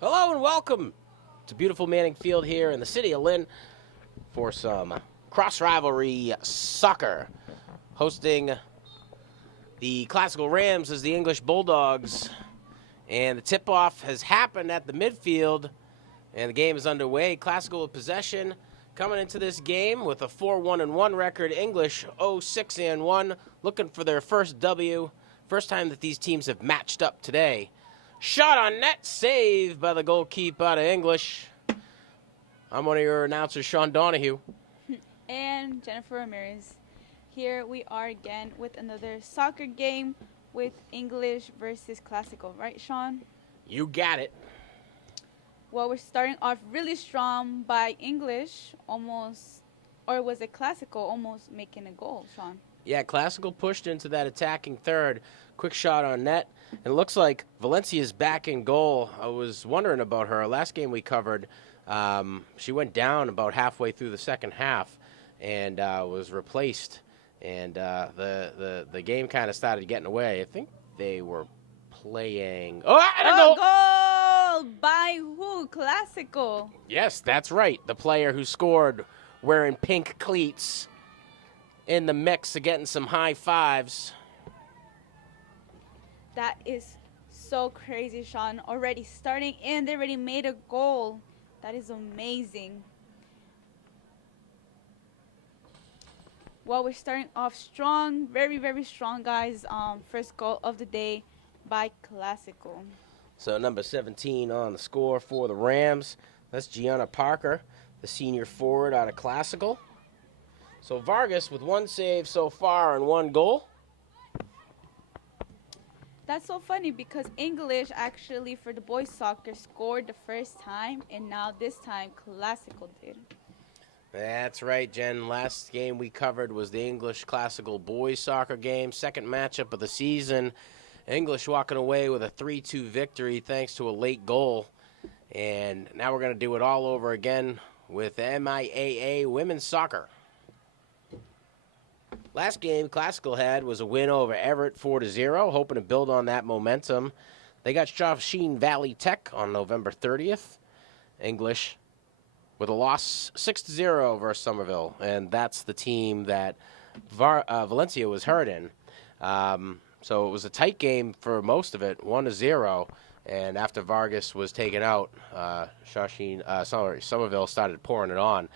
Hello and welcome to beautiful Manning Field here in the city of Lynn for some cross-rivalry soccer. Hosting the Classical Rams as the English Bulldogs. And the tip-off has happened at the midfield, and the game is underway. Classical with possession coming into this game with a 4-1-1 record. English 0-6-1, looking for their first W. First time that these teams have matched up today. Shot on net, saved by the goalkeeper out of English. I'm one of your announcers, Sean Donahue. And Jennifer Ramirez. Here we are again with another soccer game with English versus Classical, right, Sean? You got it. Well, we're starting off really strong by English, almost, or was it Classical almost making a goal, Sean? Yeah, Classical pushed into that attacking third. Quick shot on net. And it looks like Valencia's back in goal. I was wondering about her. Last game we covered, she went down about halfway through the second half and was replaced. And the game kind of started getting away. I think they were playing. Oh, I don't know. Goal by who? Classical. Yes, that's right. The player who scored wearing pink cleats in the mix of getting some high fives. That is so crazy, Sean. Already starting in, they already made a goal. That is amazing. Well, we're starting off strong, very, very strong, guys. First goal of the day by Classical. So number 17 on the score for the Rams. That's Gianna Parker, the senior forward out of Classical. So Vargas with one save so far and one goal. That's so funny because English actually for the boys soccer scored the first time, and now this time Classical did. That's right, Jen. Last game we covered was the English Classical boys soccer game, second matchup of the season. English walking away with a 3-2 victory thanks to a late goal. And now we're going to do it all over again with MIAA women's soccer. Last game Classical had was a win over Everett 4-0, hoping to build on that momentum. They got Shawsheen Valley Tech on November 30th. English with a loss 6-0 versus Somerville, and that's the team that Valencia was hurt in. So it was a tight game for most of it, 1-0. And after Vargas was taken out, Somerville started pouring it on.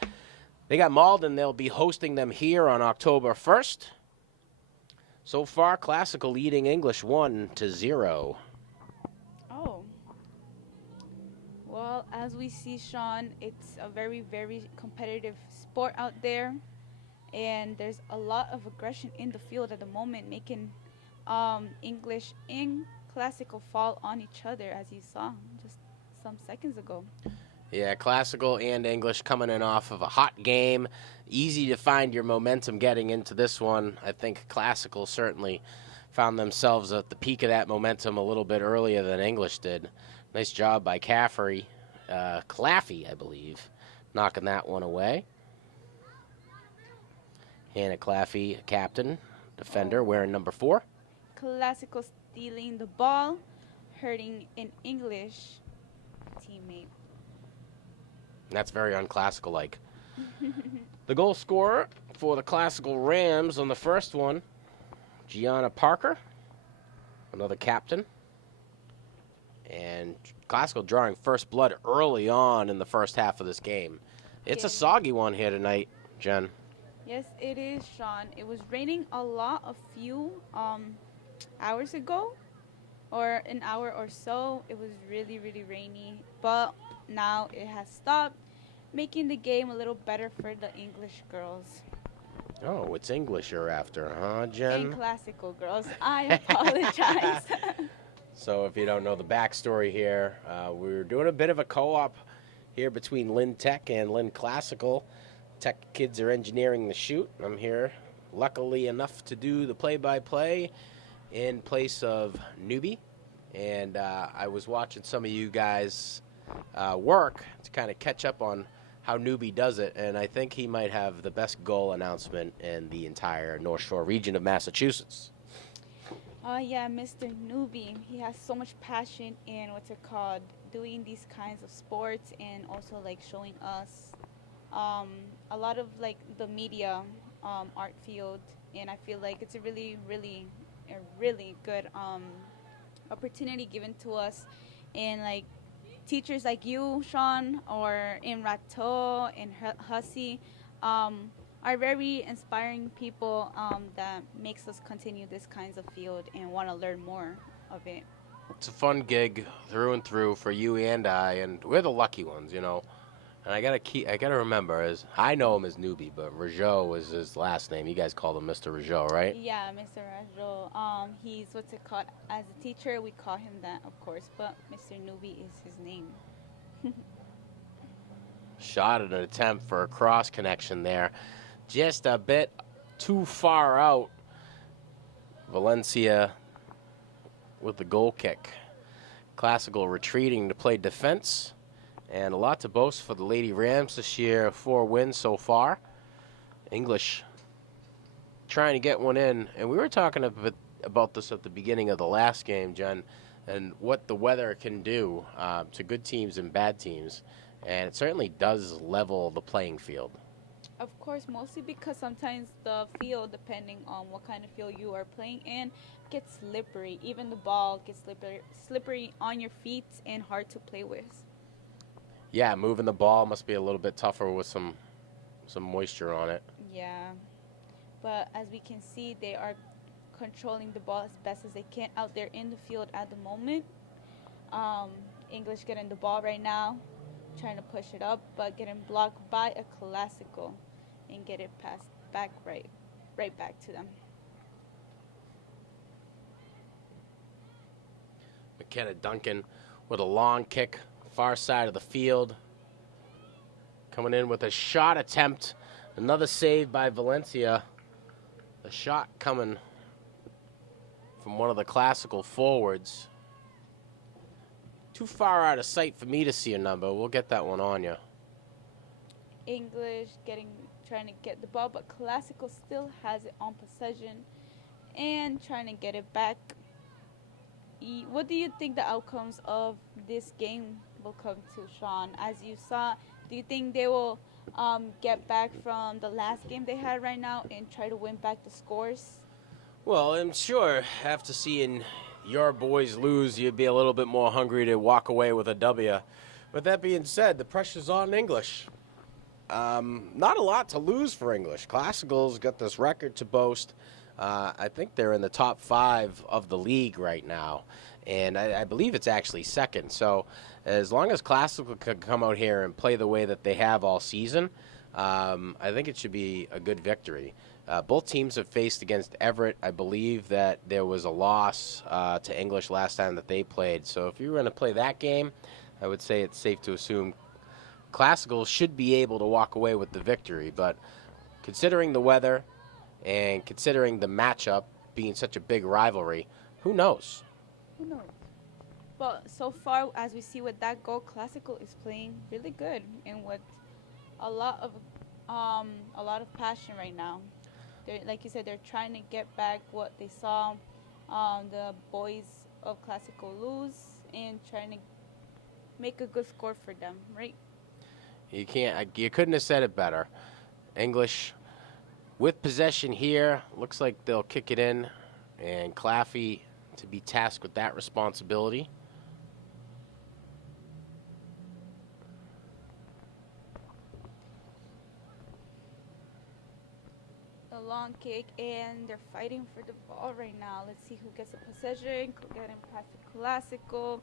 They got Malden. They'll be hosting them here on October 1st. So far, Classical leading English 1-0. Oh. Well, as we see, Sean, it's a very, very competitive sport out there. And there's a lot of aggression in the field at the moment, making English and Classical fall on each other, as you saw just some seconds ago. Yeah, Classical and English coming in off of a hot game. Easy to find your momentum getting into this one. I think Classical certainly found themselves at the peak of that momentum a little bit earlier than English did. Nice job by Claffey, I believe, knocking that one away. Hannah Claffey, captain, defender, wearing number 4. Classical stealing the ball, hurting an English teammate. That's very unclassical-like. The goal scorer for the Classical Rams on the first one, Gianna Parker, another captain. And Classical drawing first blood early on in the first half of this game. It's a soggy one here tonight, Jen. Yes, it is, Sean. It was raining a lot a few hours ago, or an hour or so. It was really, really rainy, but now it has stopped, making the game a little better for the English girls. Oh, it's English you're after, huh, Jen? And Classical girls. I apologize. So if you don't know the backstory here, we're doing a bit of a co-op here between Lynn Tech and Lynn Classical. Tech kids are engineering the shoot. I'm here, luckily enough, to do the play-by-play in place of Newbie. And I was watching some of you guys work to kind of catch up on how Newbie does it, and I think he might have the best goal announcement in the entire North Shore region of Massachusetts. Yeah, Mr. Newbie. He has so much passion in what's it called, doing these kinds of sports and also like showing us um, a lot of like the media art field, and I feel like it's a really good opportunity given to us, and like teachers like you, Sean, or in Rato and Hussey, um, are very inspiring people that makes us continue this kinds of field and want to learn more of it. It's a fun gig through and through for you and I, and we're the lucky ones, you know. And I gotta remember, as I know him as Newbie, but Rougeau was his last name. You guys called him Mr. Rougeau, right? Yeah, Mr. Rajo. He's what's it called? As a teacher, we call him that, of course, but Mr. Newbie is his name. Shot at an attempt for a cross connection there, just a bit too far out. Valencia with the goal kick. Classical retreating to play defense, and a lot to boast for the Lady Rams this year. 4 wins so far. English trying to get one in, and we were talking a bit about this at the beginning of the last game, Jen, and what the weather can do to good teams and bad teams, and it certainly does level the playing field. Of course, mostly because sometimes the field, depending on what kind of field you are playing in, gets slippery. Even the ball gets slippery on your feet and hard to play with. Yeah, moving the ball must be a little bit tougher with some moisture on it. Yeah, but as we can see, they are controlling the ball as best as they can out there in the field at the moment. Um, English getting the ball right now, trying to push it up, but getting blocked by a classical and get it passed back right back to them. McKenna Duncan with a long kick, far side of the field. Coming in with a shot attempt. Another save by Valencia. The shot coming from one of the classical forwards. Too far out of sight for me to see a number. We'll get that one on you. English trying to get the ball, but classical still has it on possession and trying to get it back. What do you think the outcomes of this game will come to, Sean? As you saw, do you think they will get back from the last game they had right now and try to win back the scores? Well, I'm sure after seeing your boys lose, you'd be a little bit more hungry to walk away with a W. But that being said, the pressure's on English. Not a lot to lose for English. Classical's got this record to boast. I think they're in the top 5 of the league right now, and I believe it's actually second. So as long as Classical can come out here and play the way that they have all season, I think it should be a good victory. Both teams have faced against Everett. I believe that there was a loss to English last time that they played. So if you were going to play that game, I would say it's safe to assume Classical should be able to walk away with the victory. But considering the weather and considering the matchup being such a big rivalry, who knows? Who knows? But so far, as we see with that goal, Classical is playing really good and with a lot of passion right now. Like you said, they're trying to get back what they saw the boys of Classical lose and trying to make a good score for them, right? You couldn't have said it better. English with possession here. Looks like they'll kick it in, and Claffey to be tasked with that responsibility. A long kick, and they're fighting for the ball right now. Let's see who gets the possession. Getting past the Classical,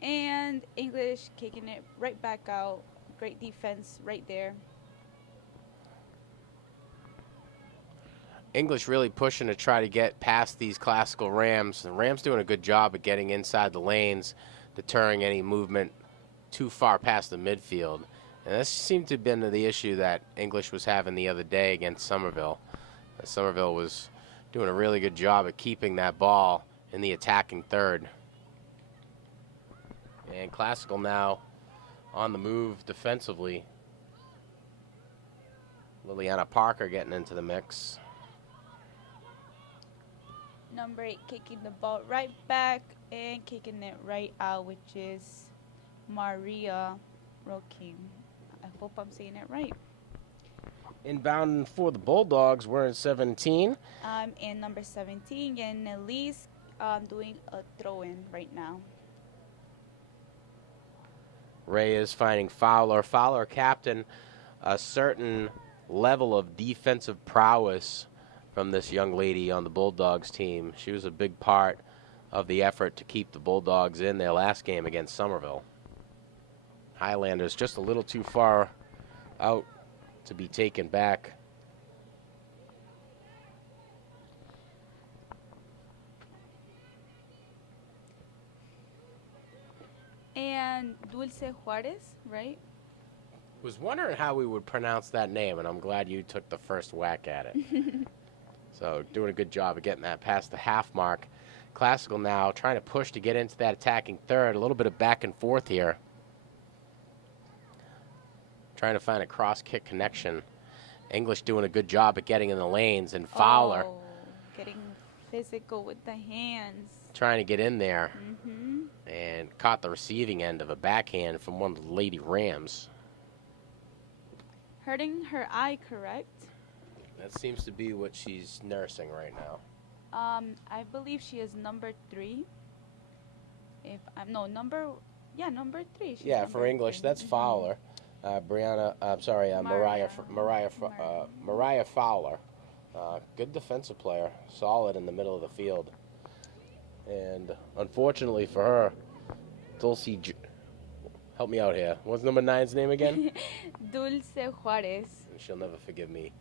and English kicking it right back out. Great defense right there. English really pushing to try to get past these Classical Rams. The Rams doing a good job of getting inside the lanes, deterring any movement too far past the midfield. And this seemed to have been the issue that English was having the other day against Somerville. Somerville was doing a really good job of keeping that ball in the attacking third. And Classical now on the move defensively. Liliana Parker getting into the mix. Number 8 kicking the ball right back and kicking it right out, which is Maria Rokim. I hope I'm saying it right. Inbound for the Bulldogs, we're in 17. I'm in number 17, and Elise doing a throw-in right now. Ray is finding Fowler. Fowler, captain, a certain level of defensive prowess from this young lady on the Bulldogs team. She was a big part of the effort to keep the Bulldogs in their last game against Somerville. Highlanders just a little too far out to be taken back. And Dulce Juarez, right? Was wondering how we would pronounce that name, and I'm glad you took the first whack at it. So doing a good job of getting that past the half mark. Classical now trying to push to get into that attacking third. A little bit of back and forth here. Trying to find a cross-kick connection. English doing a good job at getting in the lanes, and Fowler getting physical with the hands. Trying to get in there and caught the receiving end of a backhand from one of the Lady Rams. Hurting her eye, correct? That seems to be what she's nursing right now. I believe she is number 3. If I'm number 3. She's Yeah, for English, 3. that's Fowler. Mariah Fowler. Good defensive player, solid in the middle of the field. And unfortunately for her, Dulce, help me out here. What's number 9's name again? Dulce Juarez. She'll never forgive me.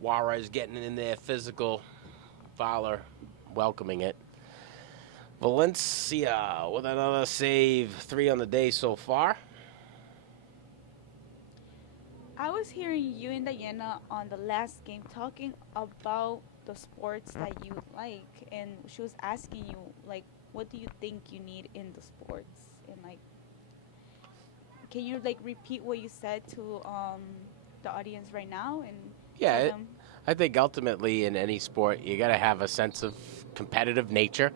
Juarez getting in there physical. Fowler welcoming it. Valencia with another save. 3 on the day so far. I was hearing you and Diana on the last game talking about the sports that you like, and she was asking you, like, what do you think you need in the sports? And, like, can you, like, repeat what you said to the audience right now? And yeah, I think ultimately in any sport, you got to have a sense of competitive nature.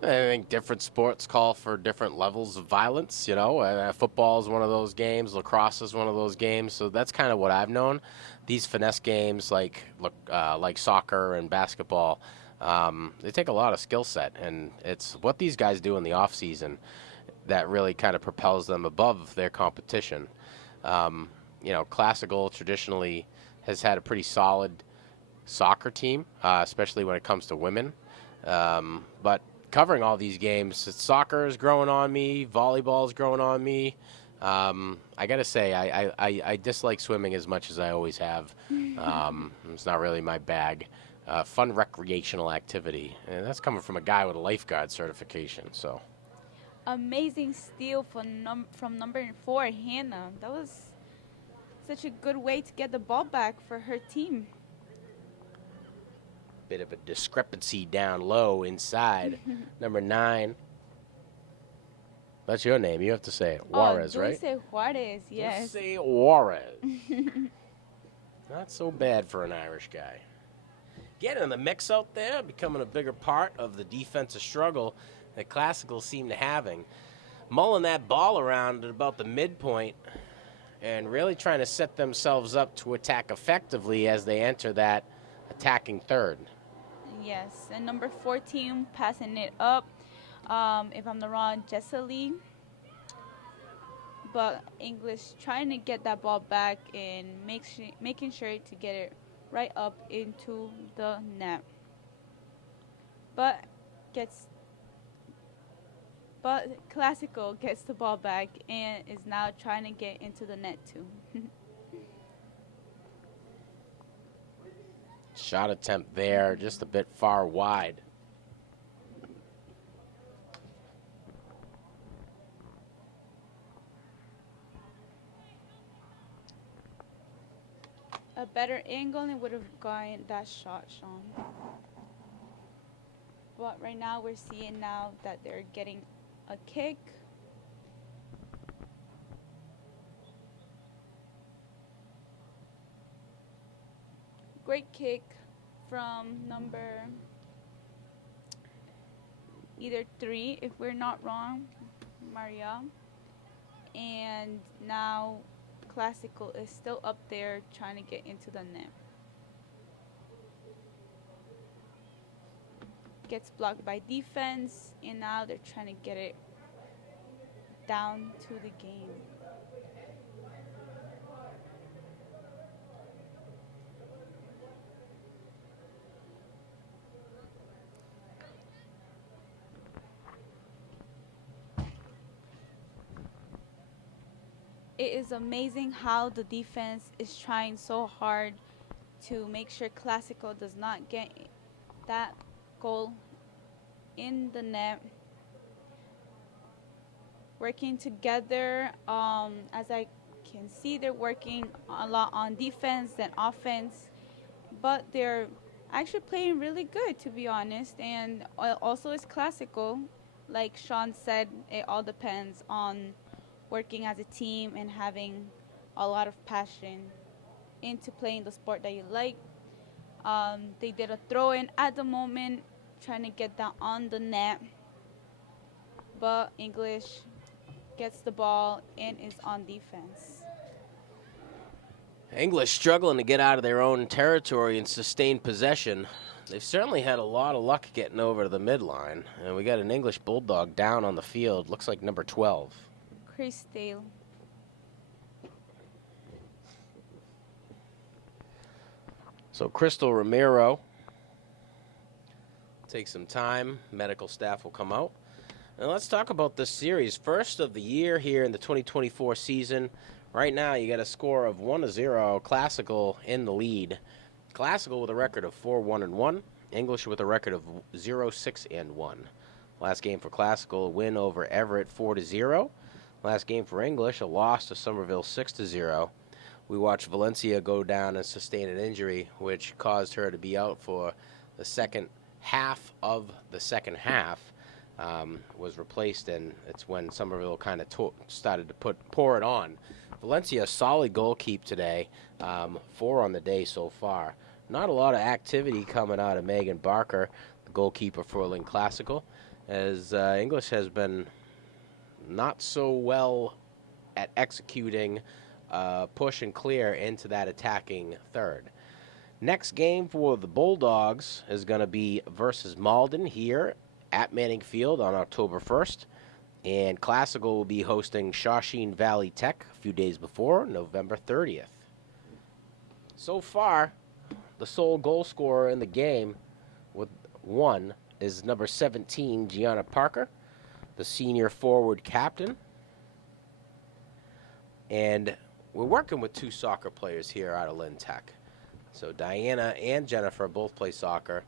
I think different sports call for different levels of violence, you know. Football is one of those games. Lacrosse is one of those games. So that's kind of what I've known. These finesse games like soccer and basketball, they take a lot of skill set. And it's what these guys do in the off season that really kind of propels them above their competition. Classical traditionally has had a pretty solid soccer team, especially when it comes to women. But covering all these games, soccer is growing on me, volleyball is growing on me. I got to say, I dislike swimming as much as I always have. It's not really my bag. Fun recreational activity, and that's coming from a guy with a lifeguard certification. So, amazing steal from number 4, Hannah. That was such a good way to get the ball back for her team. Bit of a discrepancy down low inside. Number 9. That's your name. You have to say it. Juarez, right? Dulce Juarez, yes. Dulce Juarez. Not so bad for an Irish guy. Getting in the mix out there, becoming a bigger part of the defensive struggle that Classical seem to having. Mulling that ball around at about the midpoint and really trying to set themselves up to attack effectively as they enter that attacking third. Yes, and number 14 passing it up. If I'm not wrong, Jessely. But English trying to get that ball back and making sure to get it right up into the net. But Classical gets the ball back and is now trying to get into the net too. Shot attempt there, just a bit far wide. A better angle and would have gotten that shot, Sean. But right now we're seeing now that they're getting a kick. great kick from number either 3, if we're not wrong, Maria. And now Classical is still up there trying to get into the net. Gets blocked by defense, and now they're trying to get it down to the game. It is amazing how the defense is trying so hard to make sure Classical does not get that goal in the net. Working together, as I can see, they're working a lot on defense than offense, but they're actually playing really good, to be honest. And also, it's Classical. Like Sean said, it all depends on working as a team and having a lot of passion into playing the sport that you like. They did a throw-in at the moment, trying to get that on the net, but English gets the ball and is on defense. English struggling to get out of their own territory and sustain possession. They've certainly had a lot of luck getting over to the midline, and we got an English Bulldog down on the field. Looks like number 12. Crystal. So Crystal Romero. Take some time. Medical staff will come out. And let's talk about this series. First of the year here in the 2024 season. Right now, you got a score of 1-0. Classical in the lead. Classical with a record of 4-1-1. English with a record of 0-6-1. Last game for Classical, a win over Everett 4-0. Last game for English, a loss to Somerville 6-0. We watched Valencia go down and sustain an injury, which caused her to be out for the second half of the second half. Was replaced, and it's when Somerville kind of started to pour it on. Valencia, solid goal keep today, 4 on the day so far. Not a lot of activity coming out of Megan Barker, the goalkeeper for Lynn Classical, as English has been not so well at executing push and clear into that attacking third. Next game for the Bulldogs is going to be versus Malden here at Manning Field on October 1st. And Classical will be hosting Shawsheen Valley Tech a few days before, November 30th. So far, the sole goal scorer in the game with 1 is number 17, Gianna Parker, the senior forward captain. And we're working with 2 soccer players here out of Lynn Tech. So Diana and Jennifer both play soccer.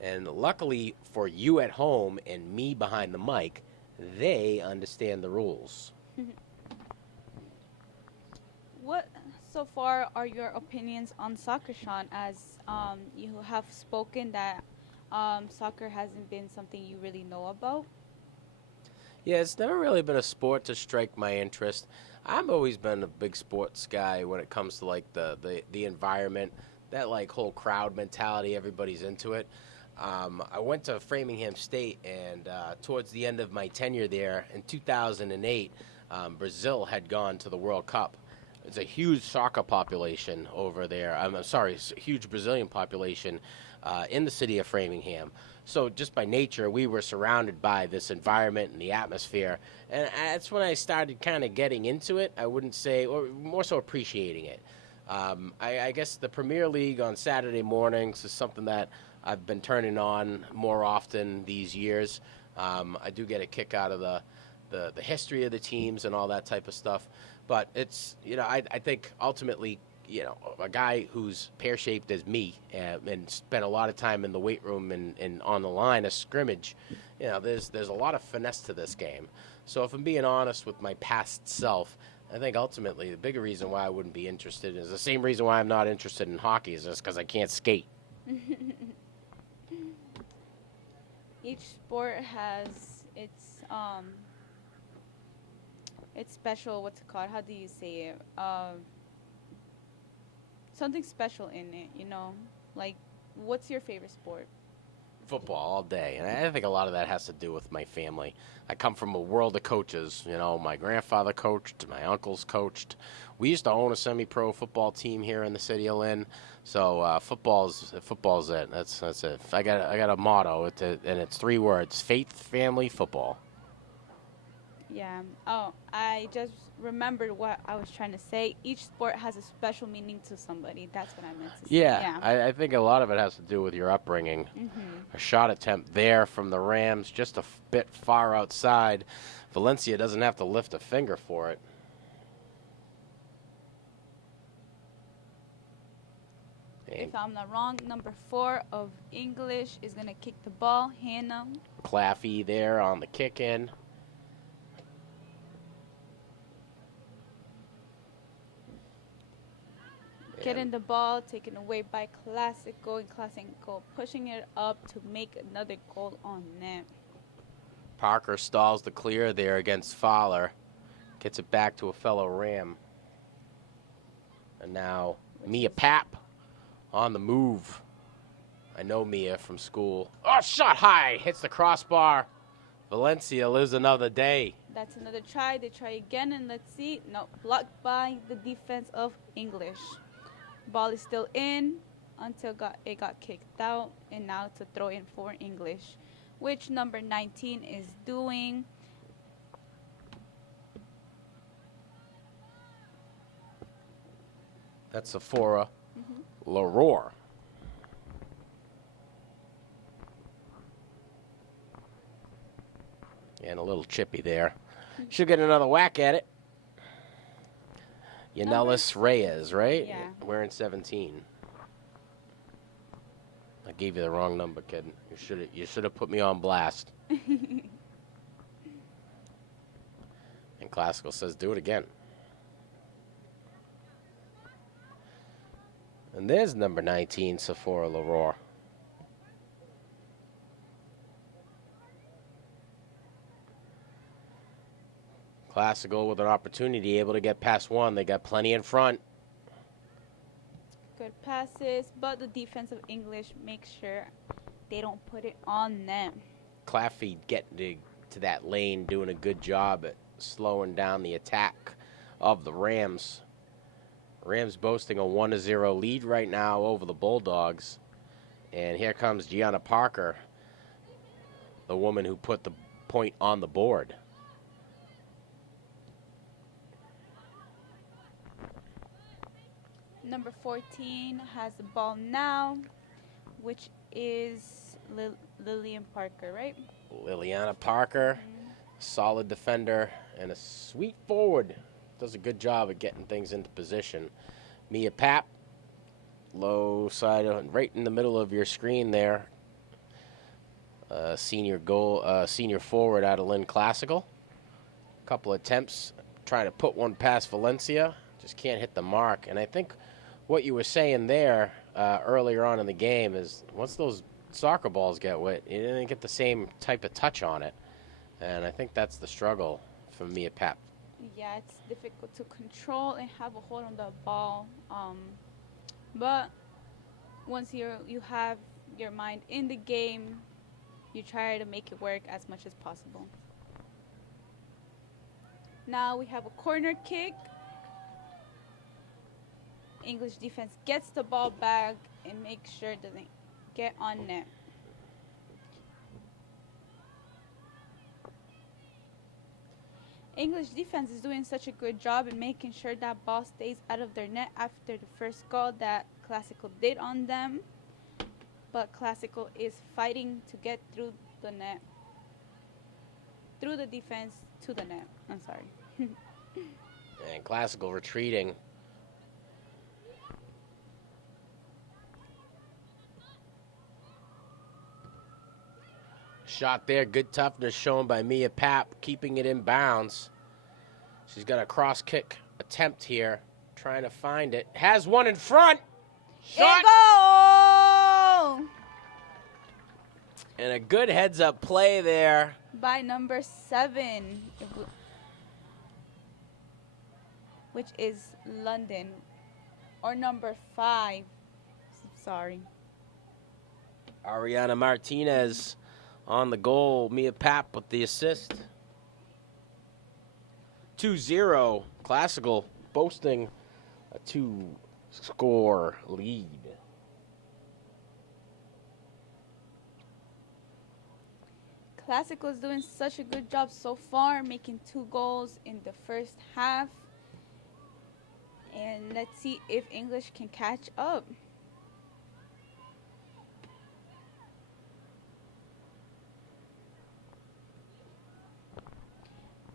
And luckily for you at home and me behind the mic, they understand the rules. What so far are your opinions on soccer, Sean, as you have spoken that soccer hasn't been something you really know about? Yeah, it's never really been a sport to strike my interest. I've always been a big sports guy when it comes to like the environment, that like whole crowd mentality, everybody's into it. I went to Framingham State, and towards the end of my tenure there in 2008, Brazil had gone to the World Cup. It's a huge soccer population over there. I'm sorry, it's a huge Brazilian population in the city of Framingham. So just by nature, we were surrounded by this environment and the atmosphere. And that's when I started kind of getting into it. I wouldn't say, or more so appreciating it. I guess the Premier League on Saturday mornings is something that I've been turning on more often these years. I do get a kick out of the history of the teams and all that type of stuff. But it's, I think ultimately, a guy who's pear-shaped as me and spent a lot of time in the weight room and on the line of scrimmage, there's a lot of finesse to this game. So if I'm being honest with my past self, I think ultimately the bigger reason why I wouldn't be interested is the same reason why I'm not interested in hockey, is just because I can't skate. Each sport has it's special, what's it called? How do you say it? Something special in it, Like, what's your favorite sport? Football all day, and I think a lot of that has to do with my family. I come from a world of coaches. You know, my grandfather coached, my uncles coached. We used to own a semi-pro football team here in the city of Lynn. So football's it. That's it. I got a motto, and it's 3 words: faith, family, football. Yeah. Oh, I just remembered what I was trying to say. Each sport has a special meaning to somebody. That's what I meant to say. Yeah, I think a lot of it has to do with your upbringing. A shot attempt there from the Rams, just a bit far outside. Valencia doesn't have to lift a finger for it. If I'm not wrong, number 4 of English is going to kick the ball. Hannah. Claffey there on the kick in. Getting the ball taken away by Classical, and Classical pushing it up to make another goal on net. Parker stalls the clear there against Fowler. Gets it back to a fellow Ram. And now Mia Pap on the move. I know Mia from school. Oh, shot high. Hits the crossbar. Valencia lives another day. That's another try. They try again, and let's see. No, blocked by the defense of English. Ball is still in until it got kicked out, and now to throw in for English, which number 19 is doing. That's Sephora Leroy. And a little chippy there. She'll get another whack at it. Yanellis Reyes, right? Yeah. Wearing 17. I gave you the wrong number, kid. You should have put me on blast. And Classical says, do it again. And there's number 19, Sephora Leroy. Classical with an opportunity, able to get past one. They got plenty in front. Good passes, but the defense of English makes sure they don't put it on them. Claffey getting to that lane, doing a good job at slowing down the attack of the Rams. Rams boasting a 1-0 lead right now over the Bulldogs. And here comes Gianna Parker, the woman who put the point on the board. Number 14 has the ball now, which is Lillian Parker, right? Liliana Parker, solid defender and a sweet forward. Does a good job of getting things into position. Mia Pap, low side, right in the middle of your screen there. Senior forward out of Lynn Classical. Couple attempts trying to put one past Valencia. Just can't hit the mark. And I think what you were saying there earlier on in the game is once those soccer balls get wet, you didn't get the same type of touch on it. And I think that's the struggle for Mia Pap. Yeah, it's difficult to control and have a hold on the ball. But once you have your mind in the game, you try to make it work as much as possible. Now we have a corner kick. English defense gets the ball back and makes sure it doesn't get on net. English defense is doing such a good job in making sure that ball stays out of their net after the first goal that Classical did on them. But Classical is fighting to get through the net. Through the defense to the net. I'm sorry. And Classical retreating. Shot there, good toughness shown by Mia Pap, keeping it in bounds. She's got a cross kick attempt here, trying to find it. Has one in front. Shot. Goal! And a good heads-up play there. By number 7, which is London. Or number 5. Sorry. Ariana Martinez on the goal. Mia Papp with the assist. 2-0. Classical boasting a 2-score lead. Classical is doing such a good job so far, making 2 goals in the first half. And let's see if English can catch up.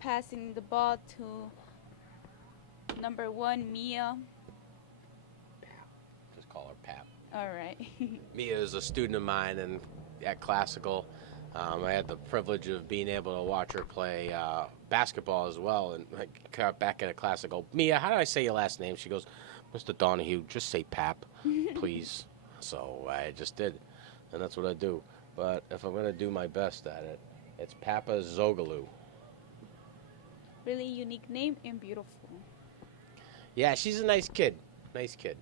Passing the ball to number 1, Mia. Just call her Pap. All right. Mia is a student of mine and at Classical. I had the privilege of being able to watch her play basketball as well. And I got back at a Classical. Mia, how do I say your last name? She goes, Mr. Donahue, just say Pap, please. So I just did. And that's what I do. But if I'm going to do my best at it, it's Papa Zogaloo. Really unique name and beautiful. Yeah, she's a nice kid. Nice kid.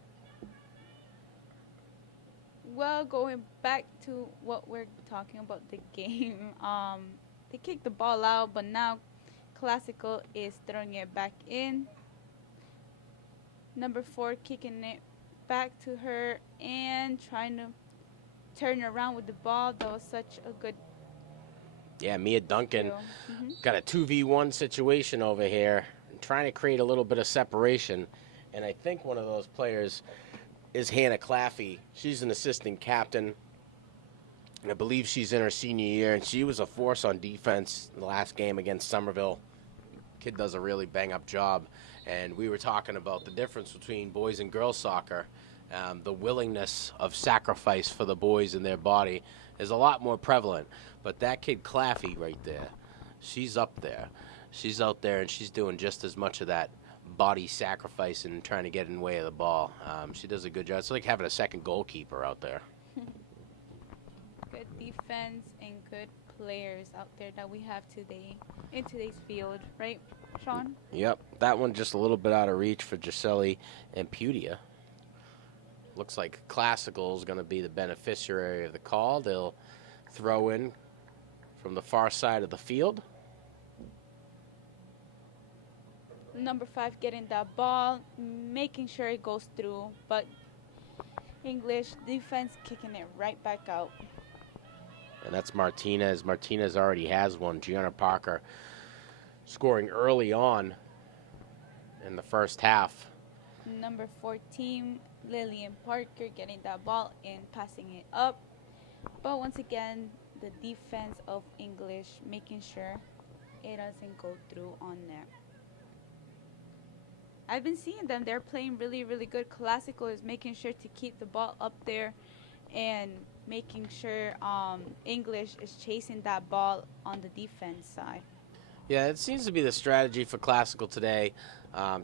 Well, going back to what we're talking about, the game, they kicked the ball out, but now Classical is throwing it back in. Number 4 kicking it back to her and trying to turn around with the ball. That was such a good. Yeah, Mia Duncan Mm-hmm. got a 2v1 situation over here, trying to create a little bit of separation. And I think one of those players is Hannah Claffey. She's an assistant captain. And I believe she's in her senior year, and she was a force on defense in the last game against Somerville. Kid does a really bang-up job. And we were talking about the difference between boys and girls soccer. The willingness of sacrifice for the boys in their body is a lot more prevalent. But that kid Claffey right there, she's up there. She's out there, and she's doing just as much of that body sacrifice and trying to get in the way of the ball. She does a good job. It's like having a second goalkeeper out there. Good defense and good players out there that we have today in today's field, right, Sean? Yep, that one just a little bit out of reach for Giuseppe and Pudia. Looks like Classical is going to be the beneficiary of the call. They'll throw in from the far side of the field. Number 5 getting that ball, making sure it goes through, but English defense kicking it right back out. And that's Martinez. Martinez already has one. Gianna Parker scoring early on in the first half. Number 14, Lillian Parker getting that ball and passing it up. But once again, the defense of English making sure it doesn't go through on net. I've been seeing them. They're playing really, really good. Classical is making sure to keep the ball up there and making sure English is chasing that ball on the defense side. Yeah, it seems to be the strategy for Classical today.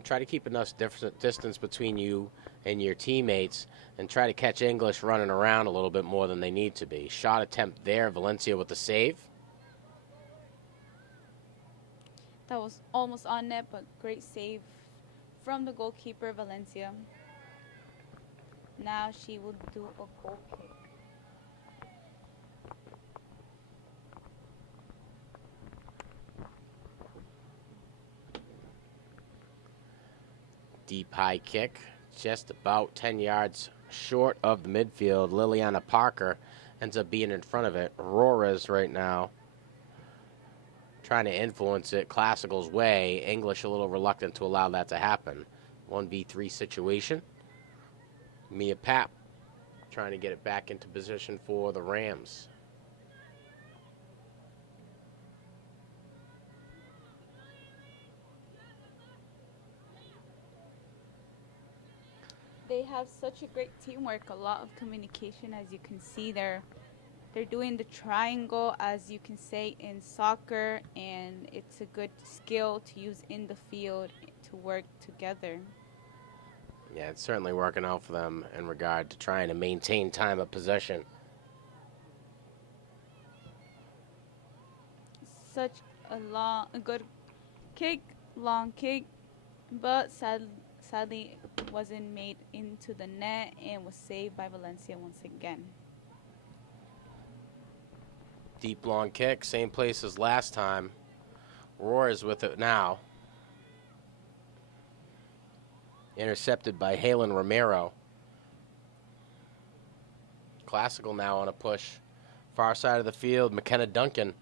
Try to keep enough distance between you and your teammates and try to catch English running around a little bit more than they need to be. Shot attempt there. Valencia with the save. That was almost on net, but great save from the goalkeeper, Valencia. Now she will do a goal kick. Deep high kick, just about 10 yards short of the midfield. Liliana Parker ends up being in front of it. Aurora's right now trying to influence it Classical's way. English a little reluctant to allow that to happen. 1v3 situation. Mia Papp trying to get it back into position for the Rams. They have such a great teamwork, a lot of communication. As you can see, they're doing the triangle, as you can say in soccer, and it's a good skill to use in the field to work together. Yeah, it's certainly working out for them in regard to trying to maintain time of possession. Such a good kick, long kick, but sadly wasn't made into the net and was saved by Valencia once again. Deep long kick, same place as last time. Roar is with it now. Intercepted by Halen Romero. Classical now on a push. Far side of the field, McKenna Duncan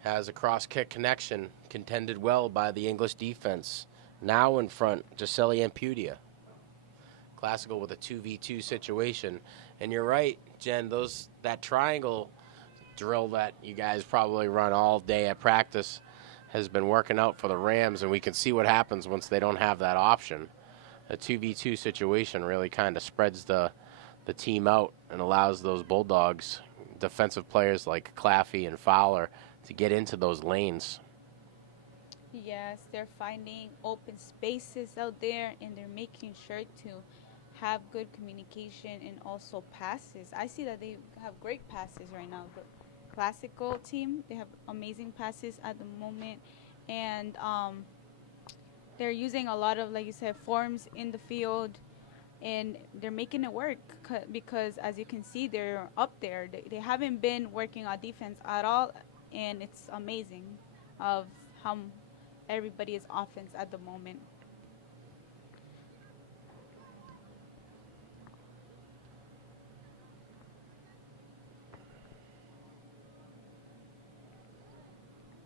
has a cross kick connection, contended well by the English defense. Now in front, Gisele Ampudia. Classical with a 2v2 situation. And you're right, Jen, that triangle drill that you guys probably run all day at practice has been working out for the Rams, and we can see what happens once they don't have that option. A 2v2 situation really kind of spreads the team out and allows those Bulldogs, defensive players like Claffey and Fowler, to get into those lanes. Yes, they're finding open spaces out there, and they're making sure to have good communication and also passes. I see that they have great passes right now. The classical team, they have amazing passes at the moment, and they're using a lot of, like you said, forms in the field, and they're making it work because, as you can see, they're up there. They haven't been working on defense at all, and it's amazing of how everybody is offense at the moment.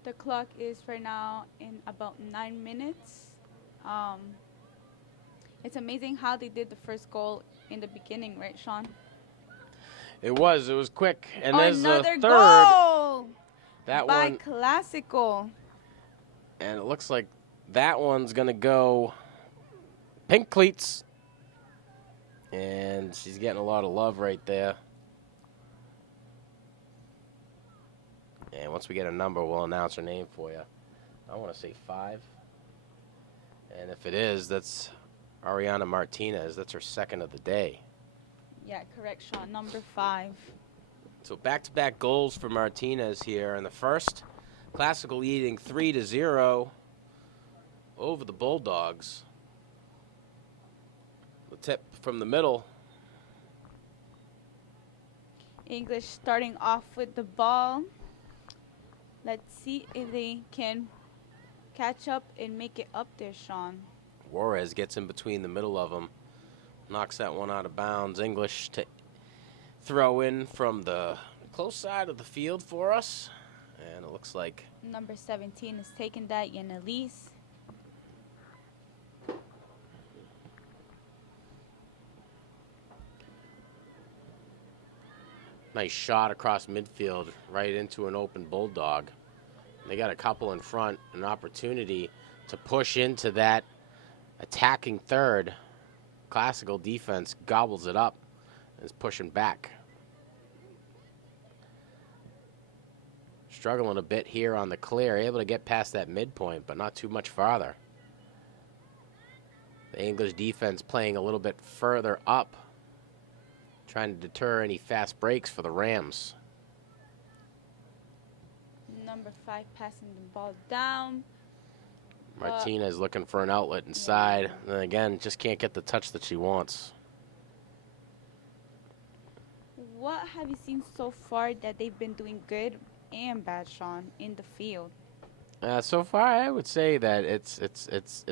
The clock is right now in about 9 minutes. It's amazing how they did the first goal in the beginning, right, Sean? It was quick. And there's a Another third. Goal That by one. Classical. And it looks like that one's going to go pink cleats. And she's getting a lot of love right there. And once we get a number, we'll announce her name for you. I want to say 5. And if it is, that's Ariana Martinez. That's her second of the day. Yeah, correct, Sean. Number 5. So back-to-back goals for Martinez here in the first. Classical leading 3-0 over the Bulldogs. The tip from the middle. English starting off with the ball. Let's see if they can catch up and make it up there, Sean. Juarez gets in between the middle of them. Knocks that one out of bounds. English to throw in from the close side of the field for us. And it looks like Number 17 is taking that, LEHS. nice shot across midfield right into an open Bulldog. They got a couple in front, an opportunity to push into that attacking third. Classical defense gobbles it up and is pushing back. Struggling a bit here on the clear, able to get past that midpoint, but not too much farther. The English defense playing a little bit further up, trying to deter any fast breaks for the Rams. Number 5 passing the ball down. Martinez looking for an outlet inside. Yeah. And again, just can't get the touch that she wants. What have you seen so far that they've been doing good and bad, Sean, in the field? So far, I would say that it's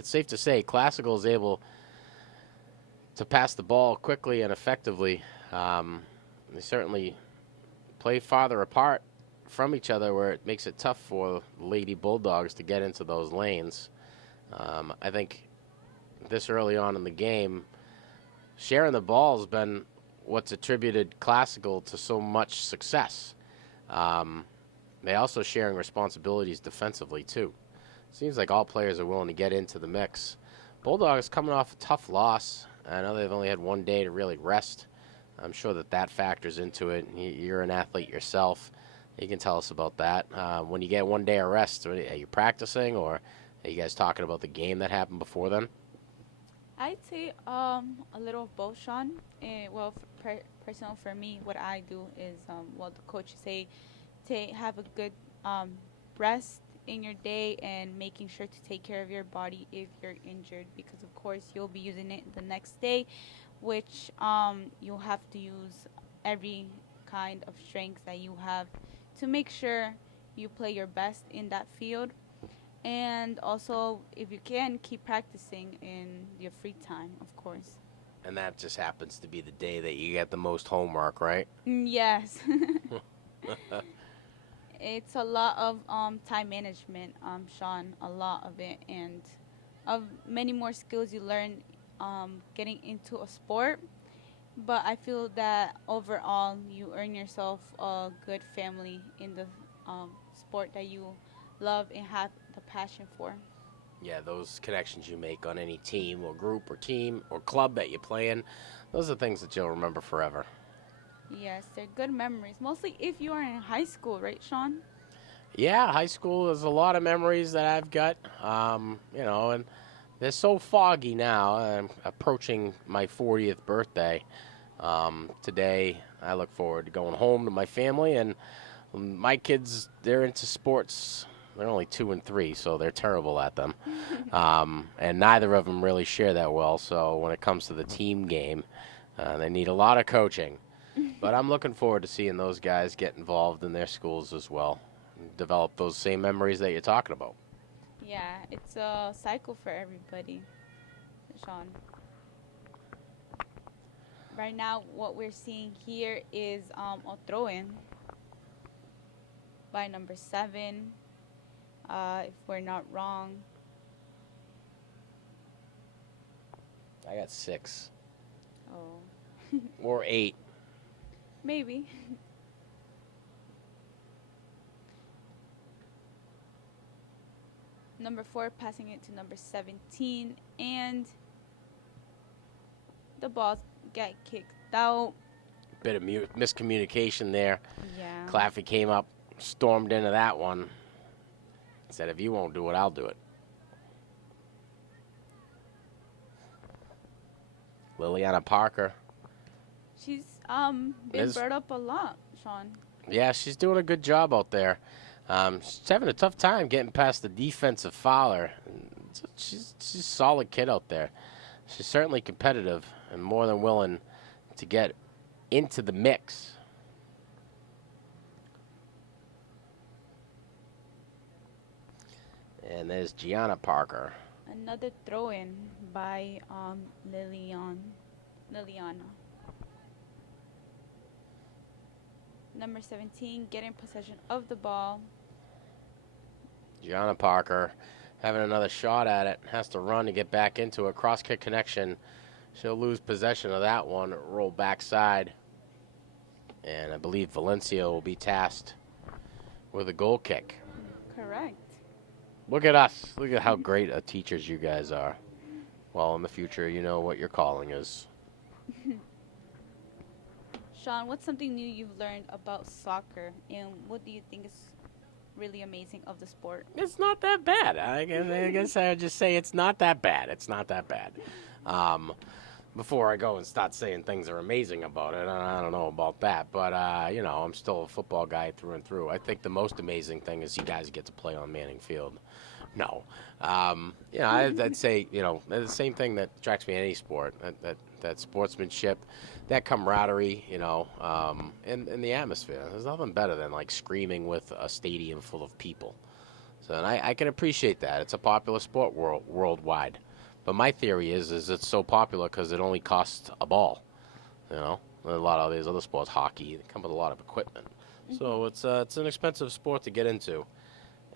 safe to say Classical is able to pass the ball quickly and effectively. They certainly play farther apart from each other, where it makes it tough for the Lady Bulldogs to get into those lanes. I think this early on in the game, sharing the ball has been what's attributed Classical to so much success. They also sharing responsibilities defensively, too. Seems like all players are willing to get into the mix. Bulldogs coming off a tough loss. I know they've only had one day to really rest. I'm sure that factors into it. You're an athlete yourself. You can tell us about that. When you get one day of rest, are you practicing, or are you guys talking about the game that happened before then? I'd say a little of both, Sean. Well, personal for me, what I do is, the coaches say to have a good rest in your day and making sure to take care of your body if you're injured, because of course you'll be using it the next day, which you'll have to use every kind of strength that you have to make sure you play your best in that field. And also, if you can, keep practicing in your free time, of course. And that just happens to be the day that you get the most homework, right? Yes. It's a lot of time management, Sean, a lot of it, and of many more skills you learn getting into a sport. But I feel that overall, you earn yourself a good family in the sport that you love and have the passion for. Yeah, those connections you make on any team or group or team or club that you play in, those are things that you'll remember forever. Yes, they're good memories. Mostly if you are in high school, right, Sean? Yeah, high school is a lot of memories that I've got, and they're so foggy now. I'm approaching my 40th birthday. Today, I look forward to going home to my family, and my kids, they're into sports. They're only 2 and 3, so they're terrible at them. And neither of them really share that well, so when it comes to the team game, they need a lot of coaching. But I'm looking forward to seeing those guys get involved in their schools as well, and develop those same memories that you're talking about. Yeah, it's a cycle for everybody, Sean. Right now, what we're seeing here is a throw-in by number 7, if we're not wrong. I got 6 Oh, or 8. maybe. Number 4 passing it to number 17, and the balls get kicked out. Bit of miscommunication there. Yeah. Claffey came up, stormed into that one. Said, if you won't do it, I'll do it. Liliana Parker. She's been brought up a lot, Sean. Yeah, she's doing a good job out there. She's having a tough time getting past the defensive fouler. She's a solid kid out there. She's certainly competitive and more than willing to get into the mix. And there's Gianna Parker. Another throw-in by Liliana. Number 17 getting possession of the ball. Gianna Parker having another shot at it. Has to run to get back into it. Cross kick connection. She'll lose possession of that one. Roll backside. And I believe Valencia will be tasked with a goal kick. Correct. Look at us. Look at how great teachers you guys are. Well, in the future, you know what your calling is. Sean, what's something new you've learned about soccer, and what do you think is really amazing of the sport? It's not that bad. I guess I would just say it's not that bad. It's not that bad. Before I go and start saying things are amazing about it, I don't know about that. But, I'm still a football guy through and through. I think the most amazing thing is you guys get to play on Manning Field. No. I'd say, the same thing that attracts me in any sport, that sportsmanship, that camaraderie, and the atmosphere. There's nothing better than, screaming with a stadium full of people. So, and I can appreciate that. It's a popular sport worldwide. But my theory is it's so popular because it only costs a ball. A lot of these other sports, hockey, they come with a lot of equipment. Mm-hmm. So it's an expensive sport to get into.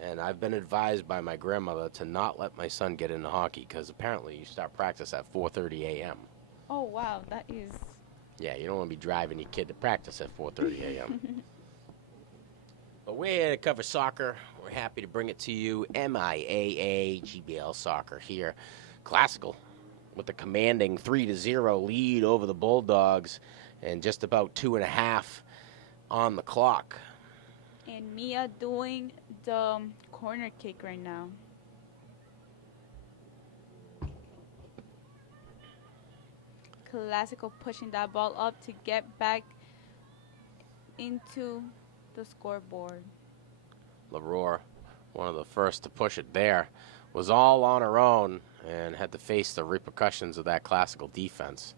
And I've been advised by my grandmother to not let my son get into hockey because apparently you start practice at 4:30 a.m. Oh, wow, that is... Yeah, you don't want to be driving your kid to practice at 4:30 a.m. But we're here to cover soccer. We're happy to bring it to you. MIAA GBL Soccer here. Classical with a commanding 3-0 lead over the Bulldogs and just about 2.5 on the clock. And Mia doing the corner kick right now. Classical pushing that ball up to get back into the scoreboard. Leroy, one of the first to push it there, was all on her own and had to face the repercussions of that Classical defense.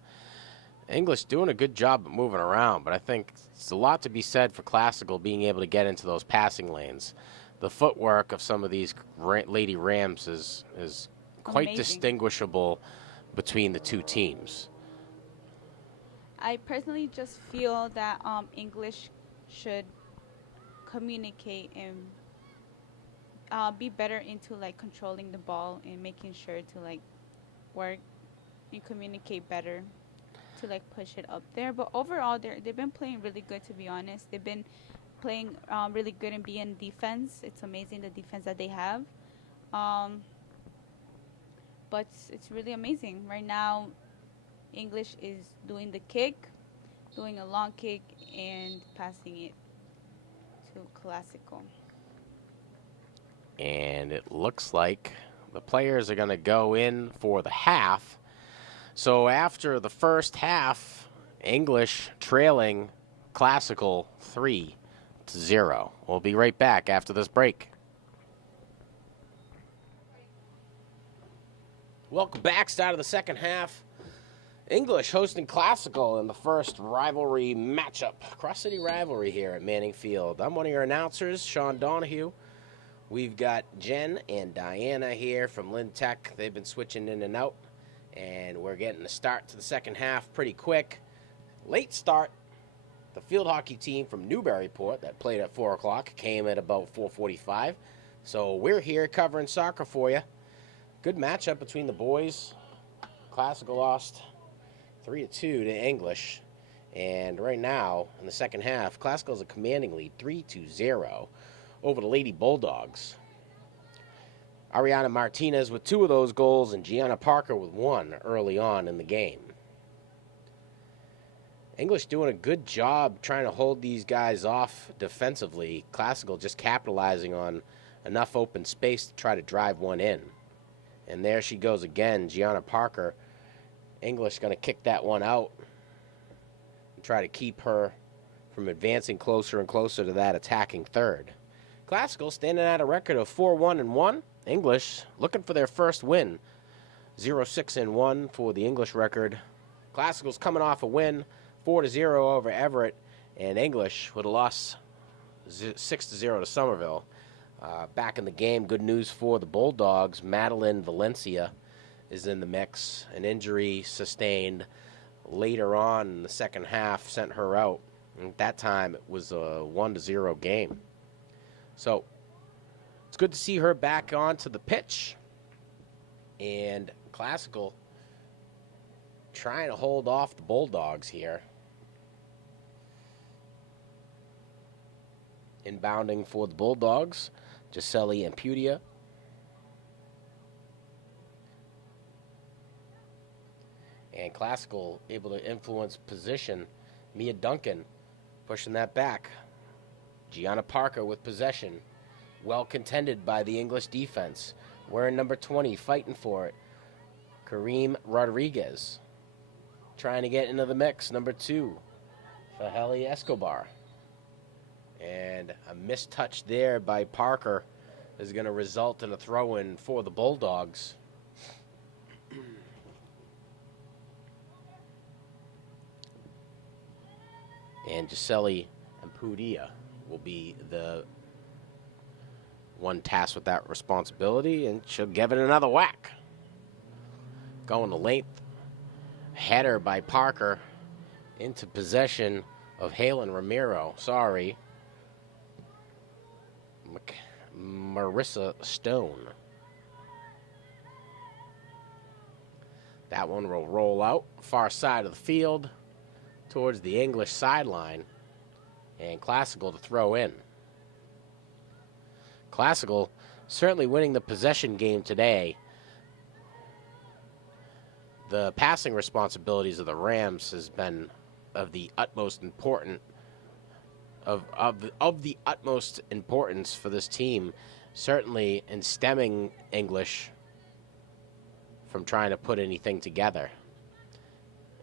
English doing a good job of moving around, but I think it's a lot to be said for Classical being able to get into those passing lanes. The footwork of some of these Lady Rams is quite Amazing. distinguishable between the two teams. I personally just feel that English should communicate and be better into like controlling the ball and making sure to like work and communicate better to like push it up there. But overall, they've been playing really good, to be honest. They've been playing really good and being defense. It's amazing the defense that they have. But it's really amazing right now. English is doing the kick, doing a long kick, and passing it to Classical. And it looks like the players are going to go in for the half. So after the first half, English trailing Classical 3-0. We'll be right back after this break. Welcome back. Start of the second half. English hosting Classical in the first rivalry matchup. Cross-city rivalry here at Manning Field. I'm one of your announcers, Sean Donahue. We've got Jen and Diana here from Lynn Tech. They've been switching in and out, and we're getting a start to the second half pretty quick. Late start. The field hockey team from Newburyport that played at 4 o'clock came at about 4:45. So we're here covering soccer for you. Good matchup between the boys. Classical lost 3-2 to English. And right now, in the second half, Classical is a commanding lead, 3-0 over the Lady Bulldogs. Ariana Martinez with 2 of those goals and Gianna Parker with 1 early on in the game. English doing a good job trying to hold these guys off defensively. Classical just capitalizing on enough open space to try to drive one in. And there she goes again, Gianna Parker. English going to kick that one out and try to keep her from advancing closer and closer to that attacking third. Classical standing at a record of 4-1-1. English looking for their first win. 0-6-1 for the English record. Classical's coming off a win, 4-0 over Everett, and English with a loss 6-0 to Somerville. Back in the game, good news for the Bulldogs. Madeline Valencia is in the mix. An injury sustained later on in the second half sent her out. And at that time, it was a 1-0 game. So it's good to see her back onto the pitch. And Classical trying to hold off the Bulldogs here. Inbounding for the Bulldogs, Gisele Ampudia. And Classical able to influence position. Mia Duncan pushing that back. Gianna Parker with possession. Well contended by the English defense. Wearing number 20, fighting for it. Kareem Rodriguez trying to get into the mix. Number 2, Faheli Escobar. And a missed touch there by Parker is going to result in a throw-in for the Bulldogs. And Gisele Ampudia will be the one tasked with that responsibility, and she'll give it another whack. Going to length. Header by Parker into possession of Halen Ramiro. Sorry. Marissa Stone. That one will roll out far side of the field towards the English sideline, and Classical to throw in. Classical certainly winning the possession game today. The passing responsibilities of the Rams has been of the utmost important of the utmost importance for this team, certainly in stemming English from trying to put anything together.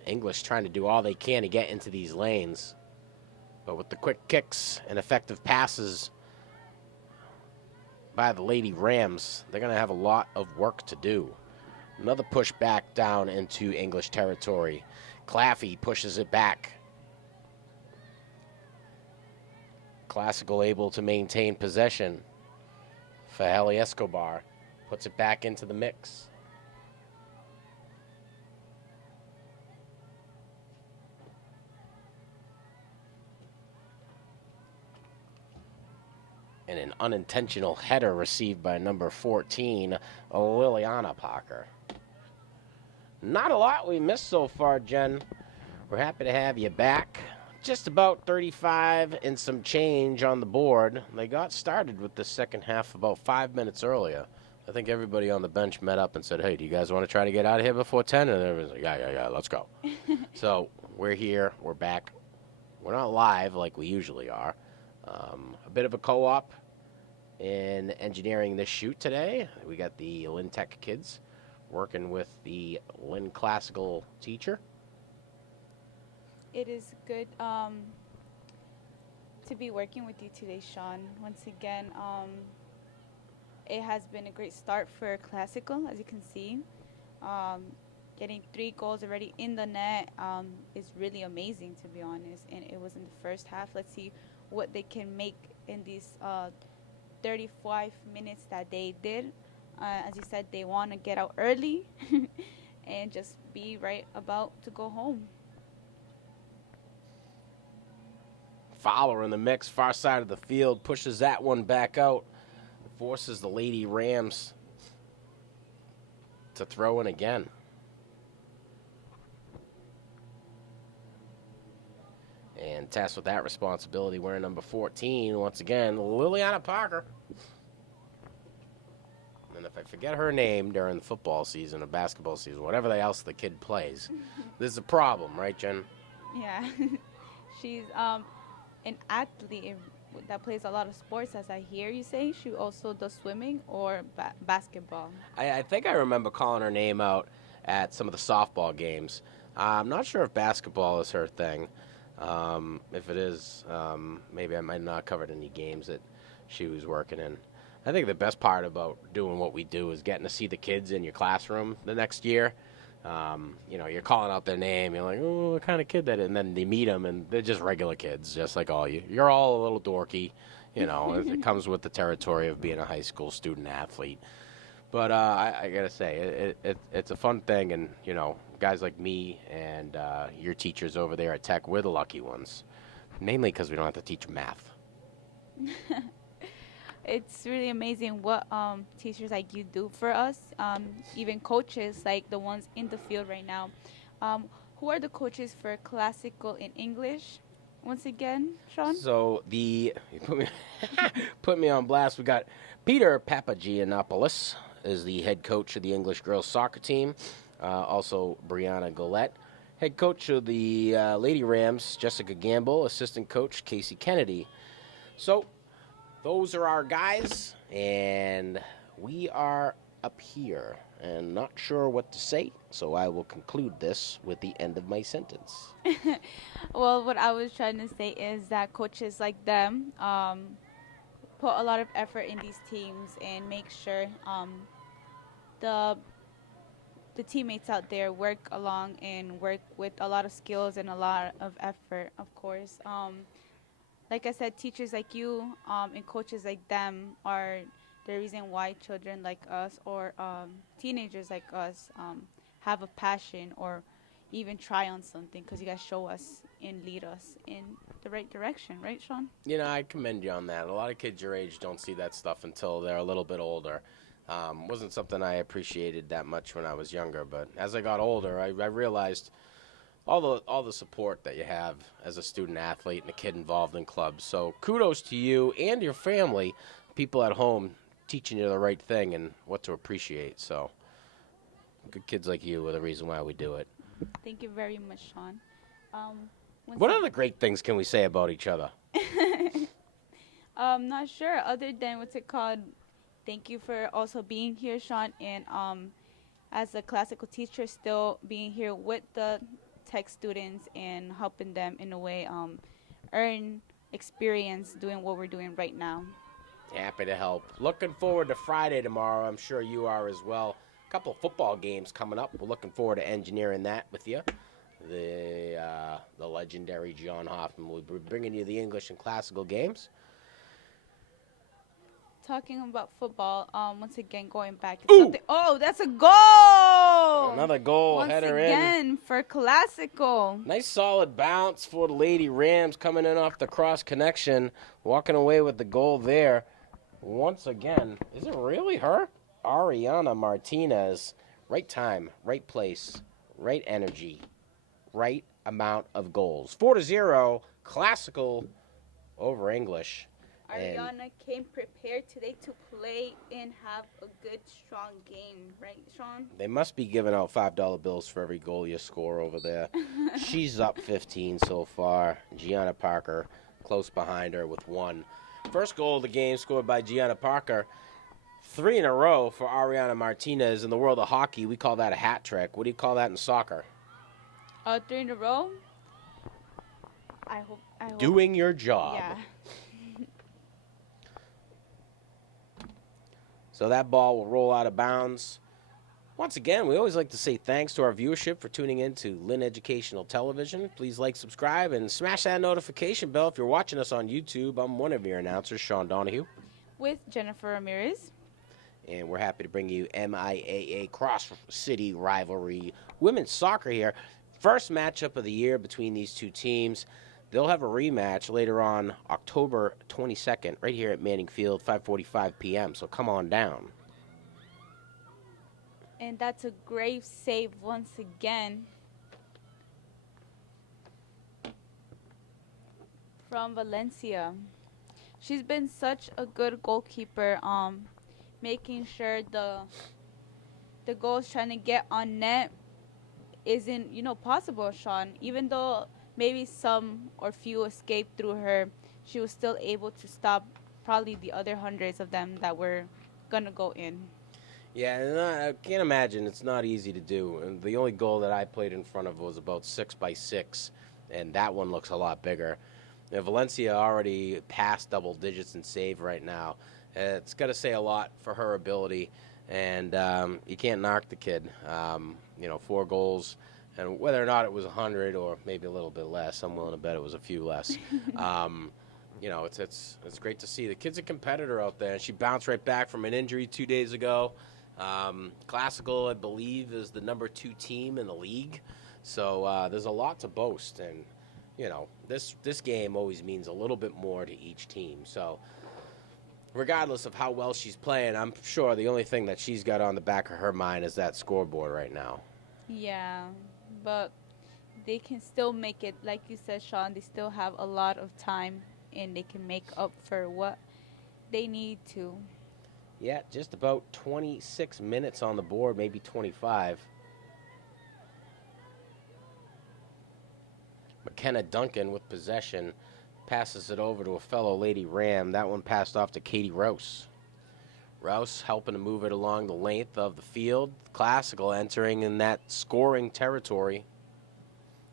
English trying to do all they can to get into these lanes, but with the quick kicks and effective passes by the Lady Rams, they're going to have a lot of work to do. Another push back down into English territory. Claffey pushes it back. Classical able to maintain possession. Faheli Escobar puts it back into the mix. And an unintentional header received by number 14, Liliana Parker. Not a lot we missed so far, Jen. We're happy to have you back. Just about 35 and some change on the board. They got started with the second half about 5 minutes earlier. I think everybody on the bench met up and said, hey, do you guys want to try to get out of here before 10? And everyone's like, yeah, let's go. So we're here. We're back. We're not live like we usually are. A bit of a co-op in engineering this shoot today. We got the Lynn Tech kids working with the Lynn Classical teacher. It is good to be working with you today, Sean. Once again, it has been a great start for Classical, as you can see. Getting 3 goals already in the net is really amazing, to be honest. And it was in the first half. Let's see what they can make in these 35 minutes that they did. As you said, they want to get out early and just be right about to go home. Fowler in the mix, far side of the field, pushes that one back out, forces the Lady Rams to throw in again. And tasked with that responsibility, wearing number 14, once again, Liliana Parker. And if I forget her name during the football season or basketball season, whatever else the kid plays, this is a problem, right, Jen? Yeah. She's an athlete that plays a lot of sports, as I hear you say. She also does swimming or basketball. I think I remember calling her name out at some of the softball games. I'm not sure if basketball is her thing. If it is, maybe I might not have covered any games that she was working in. I think the best part about doing what we do is getting to see the kids in your classroom the next year. You're calling out their name. You're like, oh, what kind of kid that is? And then they meet them, and they're just regular kids, just like all you. You're all a little dorky. It comes with the territory of being a high school student athlete. But I got to say, it's a fun thing, and, guys like me and your teachers over there at Tech, we're the lucky ones, mainly because we don't have to teach math. It's really amazing what teachers like you do for us, even coaches like the ones in the field right now. Who are the coaches for Classical in English? Once again, Sean? So you put me on blast. We got Peter Papagiannopoulos is the head coach of the English girls soccer team. Also Brianna Golette. Head coach of the Lady Rams, Jessica Gamble. Assistant coach, Casey Kennedy. So those are our guys, and we are up here and not sure what to say, so I will conclude this with the end of my sentence. Well, what I was trying to say is that coaches like them put a lot of effort in these teams and make sure the teammates out there work along and work with a lot of skills and a lot of effort, of course. Like I said, teachers like you and coaches like them are the reason why children like us or teenagers like us have a passion or even try on something, because you guys show us and lead us in the right direction. Right, Sean? I commend you on that. A lot of kids your age don't see that stuff until they're a little bit older. Wasn't something I appreciated that much when I was younger, but as I got older, I realized all the support that you have as a student athlete and a kid involved in clubs. So kudos to you and your family, people at home teaching you the right thing and what to appreciate. So good kids like you are the reason why we do it. Thank you very much, Sean. What other great things can we say about each other? Not sure, other than what's it called. Thank you for also being here, Sean, and as a classical teacher, still being here with the Tech students and helping them in a way earn experience doing what we're doing right now. Happy to help. Looking forward to Friday tomorrow. I'm sure you are as well. A couple of football games coming up. We're looking forward to engineering that with you. the legendary John Hoffman will be bringing you the English and classical games. Talking about football, once again going back. Ooh! Something. Oh, that's a goal! Another goal, Once header again for Classical. Nice solid bounce for the Lady Rams coming in off the cross connection, walking away with the goal there. Once again, is it really her? Ariana Martinez. Right time, right place, right energy, right amount of goals. 4-0, Classical over English. Ariana came prepared today to play and have a good, strong game, right, Sean? They must be giving out $5 bills for every goal you score over there. She's up 15 so far. Gianna Parker close behind her with 1. First goal of the game scored by Gianna Parker. 3 in a row for Ariana Martinez. In the world of hockey, we call that a hat trick. What do you call that in soccer? 3 in a row. I hope. Doing your job. Yeah. So that ball will roll out of bounds. Once again, we always like to say thanks to our viewership for tuning in to Lynn Educational Television. Please like, subscribe, and smash that notification bell if you're watching us on YouTube. I'm one of your announcers, Sean Donahue. With Jennifer Ramirez. And we're happy to bring you MIAA Cross City Rivalry Women's Soccer here. First matchup of the year between these two teams. They'll have a rematch later on October 22nd, right here at Manning Field, 5:45 p.m., so come on down. And that's a great save once again from Valencia. She's been such a good goalkeeper, making sure the goals trying to get on net isn't, possible, Sean. Even though maybe some or few escaped through her, she was still able to stop probably the other hundreds of them that were going to go in. Yeah, and I can't imagine. It's not easy to do. And the only goal that I played in front of was about 6x6, and that one looks a lot bigger. Valencia already passed double digits in save right now. It's got to say a lot for her ability, and you can't knock the kid. 4 goals. And whether or not it was 100 or maybe a little bit less, I'm willing to bet it was a few less. It's great to see. The kid's a competitor out there, and she bounced right back from an injury 2 days ago. Classical, I believe, is the number 2 team in the league. So there's a lot to boast. And, this game always means a little bit more to each team. So regardless of how well she's playing, I'm sure the only thing that she's got on the back of her mind is that scoreboard right now. Yeah. But they can still make it, like you said, Sean. They still have a lot of time, and they can make up for what they need to. Yeah, just about 26 minutes on the board, maybe 25. McKenna Duncan with possession passes it over to a fellow Lady Ram. That one passed off to Katie Rouse. Rouse helping to move it along the length of the field. Classical entering in that scoring territory.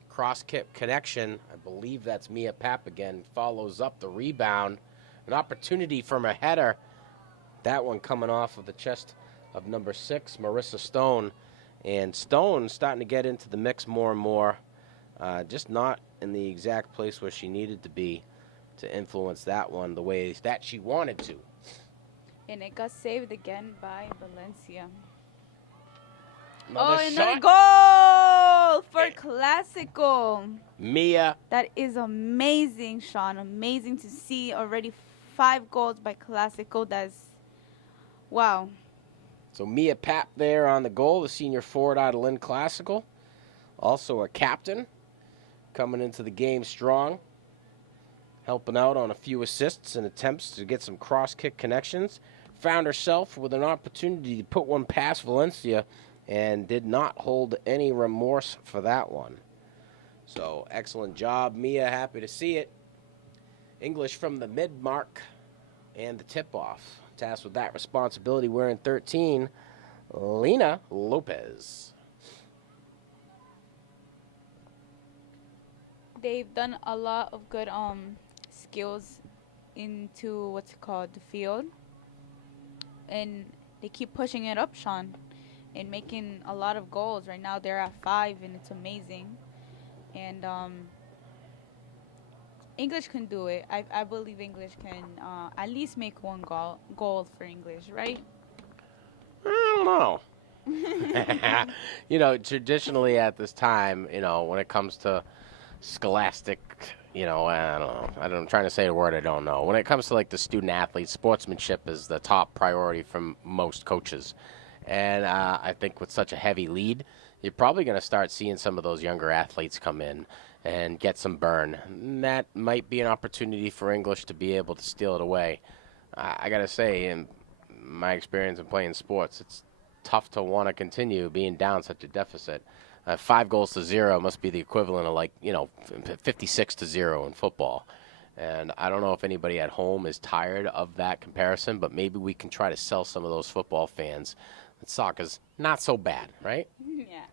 Cross kick connection. I believe that's Mia Papp again. Follows up the rebound. An opportunity from a header. That one coming off of the chest of number 6, Marissa Stone. And Stone starting to get into the mix more and more. Just not in the exact place where she needed to be to influence that one the way that she wanted to. And it got saved again by Valencia. Another another shot. goal for Classical. Mia. That is amazing, Sean. Amazing to see already 5 goals by Classical. That's wow. So Mia Papp there on the goal, the senior forward out of Lynn Classical. Also a captain coming into the game strong. Helping out on a few assists and attempts to get some cross-kick connections. Found herself with an opportunity to put one past Valencia and did not hold any remorse for that one. So, excellent job, Mia. Happy to see it. English from the mid-mark and the tip-off. Tasked with that responsibility, wearing 13, Lena Lopez. They've done a lot of good skills into the field, and they keep pushing it up, Sean, and making a lot of goals. Right now they're at 5, and it's amazing. and English can do it. I believe English can at least make one goal for English, right? I don't know. Traditionally at this time, when it comes to scholastic, I don't know. I'm trying to say a word I don't know. When it comes to like the student athlete, sportsmanship is the top priority from most coaches. And I think with such a heavy lead, you're probably going to start seeing some of those younger athletes come in and get some burn. And that might be an opportunity for English to be able to steal it away. I got to say, in my experience in playing sports, it's tough to want to continue being down such a deficit. 5-0 must be the equivalent of 56-0 in football. And I don't know if anybody at home is tired of that comparison, but maybe we can try to sell some of those football fans that soccer's not so bad, right? Yeah.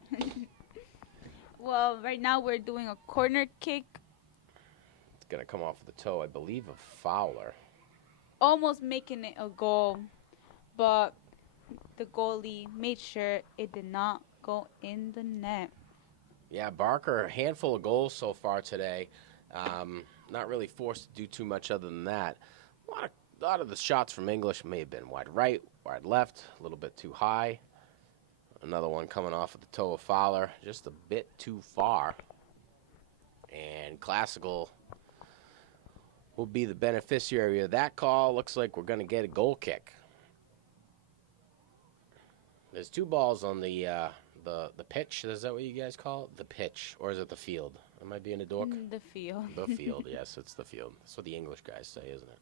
Well, right now we're doing a corner kick. It's going to come off of the toe, I believe, of Fowler. Almost making it a goal, but the goalie made sure it did not go in the net. Yeah, Barker, a handful of goals so far today. Not really forced to do too much other than that. A lot of the shots from English may have been wide right, wide left, a little bit too high. Another one coming off of the toe of Fowler, just a bit too far. And Classical will be the beneficiary of that call. Looks like we're going to get a goal kick. There's 2 balls on the pitch. Is that what you guys call it? The pitch. Or is it the field? Am I being a dork? The field. The field, yes, it's the field. That's what the English guys say, isn't it?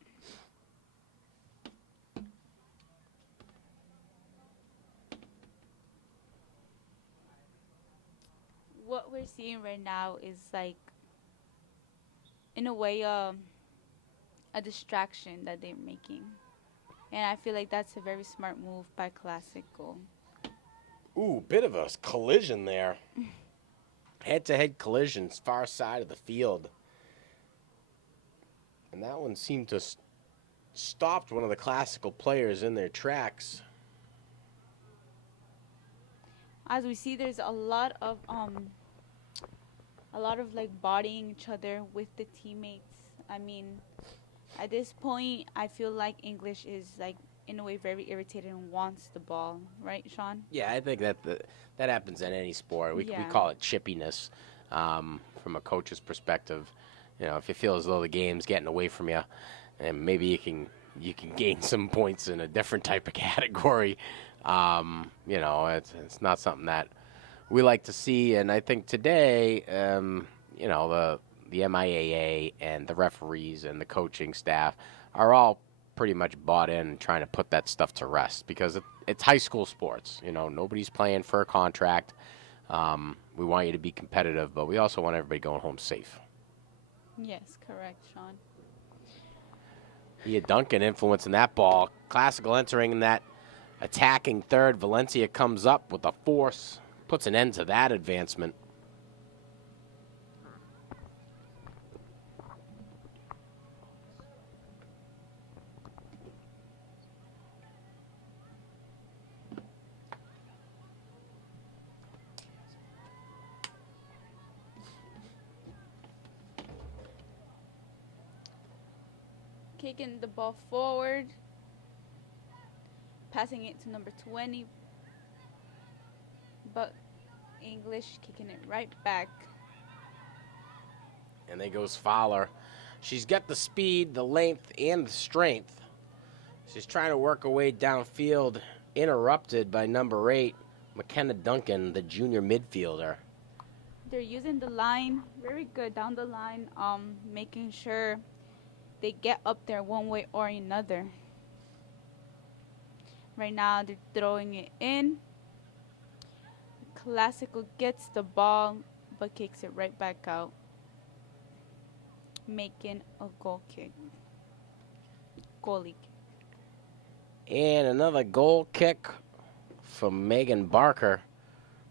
What we're seeing right now is like, in a way, a distraction that they're making. And I feel like that's a very smart move by Classical. Ooh, bit of a collision there. Head-to-head collisions, far side of the field. And that one seemed to stopped one of the Classical players in their tracks. As we see, there's a lot of like bodying each other with the teammates. I mean, at this point, I feel like English is like in a way very irritated and wants the ball, right, Sean? Yeah, I think that happens in any sport. We call it chippiness from a coach's perspective. If you feel as though the game's getting away from you, and maybe you can gain some points in a different type of category. It's not something that we like to see. And I think today, the MIAA and the referees and the coaching staff are all pretty much bought in and trying to put that stuff to rest because it's high school sports. Nobody's playing for a contract. We want you to be competitive, but we also want everybody going home safe. Yes, correct, Sean. Yeah, Duncan influencing that ball. Classical entering in that attacking third. Valencia comes up with a force, puts an end to that advancement. Kicking the ball forward, passing it to number 20, but English kicking it right back. And there goes Fowler. She's got the speed, the length, and the strength. She's trying to work her way downfield, interrupted by number 8, McKenna Duncan, the junior midfielder. They're using the line very good down the line, making sure they get up there one way or another. Right now, they're throwing it in. Classical gets the ball, but kicks it right back out, making a goal kick. Goalie kick. And another goal kick from Megan Barker.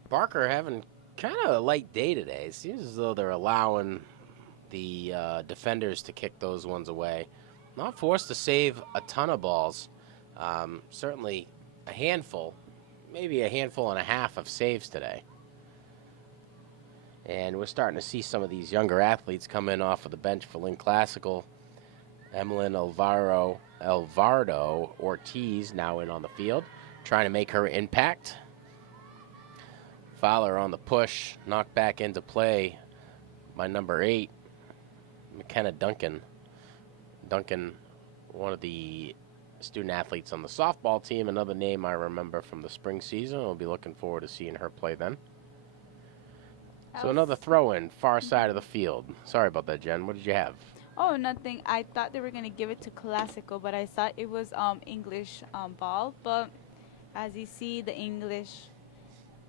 Barker having kind of a light day today. It seems as though they're allowing the defenders to kick those ones away. Not forced to save a ton of balls. Certainly a handful, maybe a handful and a half of saves today. And we're starting to see some of these younger athletes come in off of the bench for Lynn Classical. Emilyn Alvarado Ortiz now in on the field, trying to make her impact. Fowler on the push, knocked back into play by number 8, McKenna Duncan. Duncan, one of the student athletes on the softball team, another name I remember from the spring season. I'll be looking forward to seeing her play then. So another throw-in, far side of the field. Sorry about that, Jen. What did you have? Oh, nothing. I thought they were gonna give it to Classical, but I thought it was English ball. But as you see, the English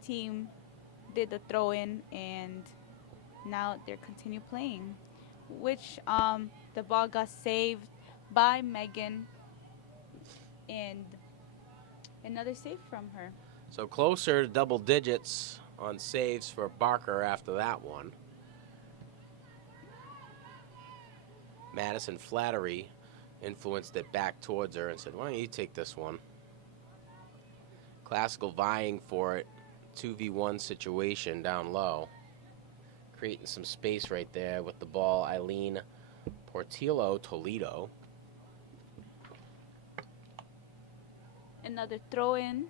team did the throw-in, and now they're continue playing, which the ball got saved by Megan, and another save from her. So closer to double digits on saves for Barker after that one. Madison Flattery influenced it back towards her and said, why don't you take this one? Classical vying for it, 2v1 situation down low. Creating some space right there with the ball, Eileen Portillo Toledo. Another throw-in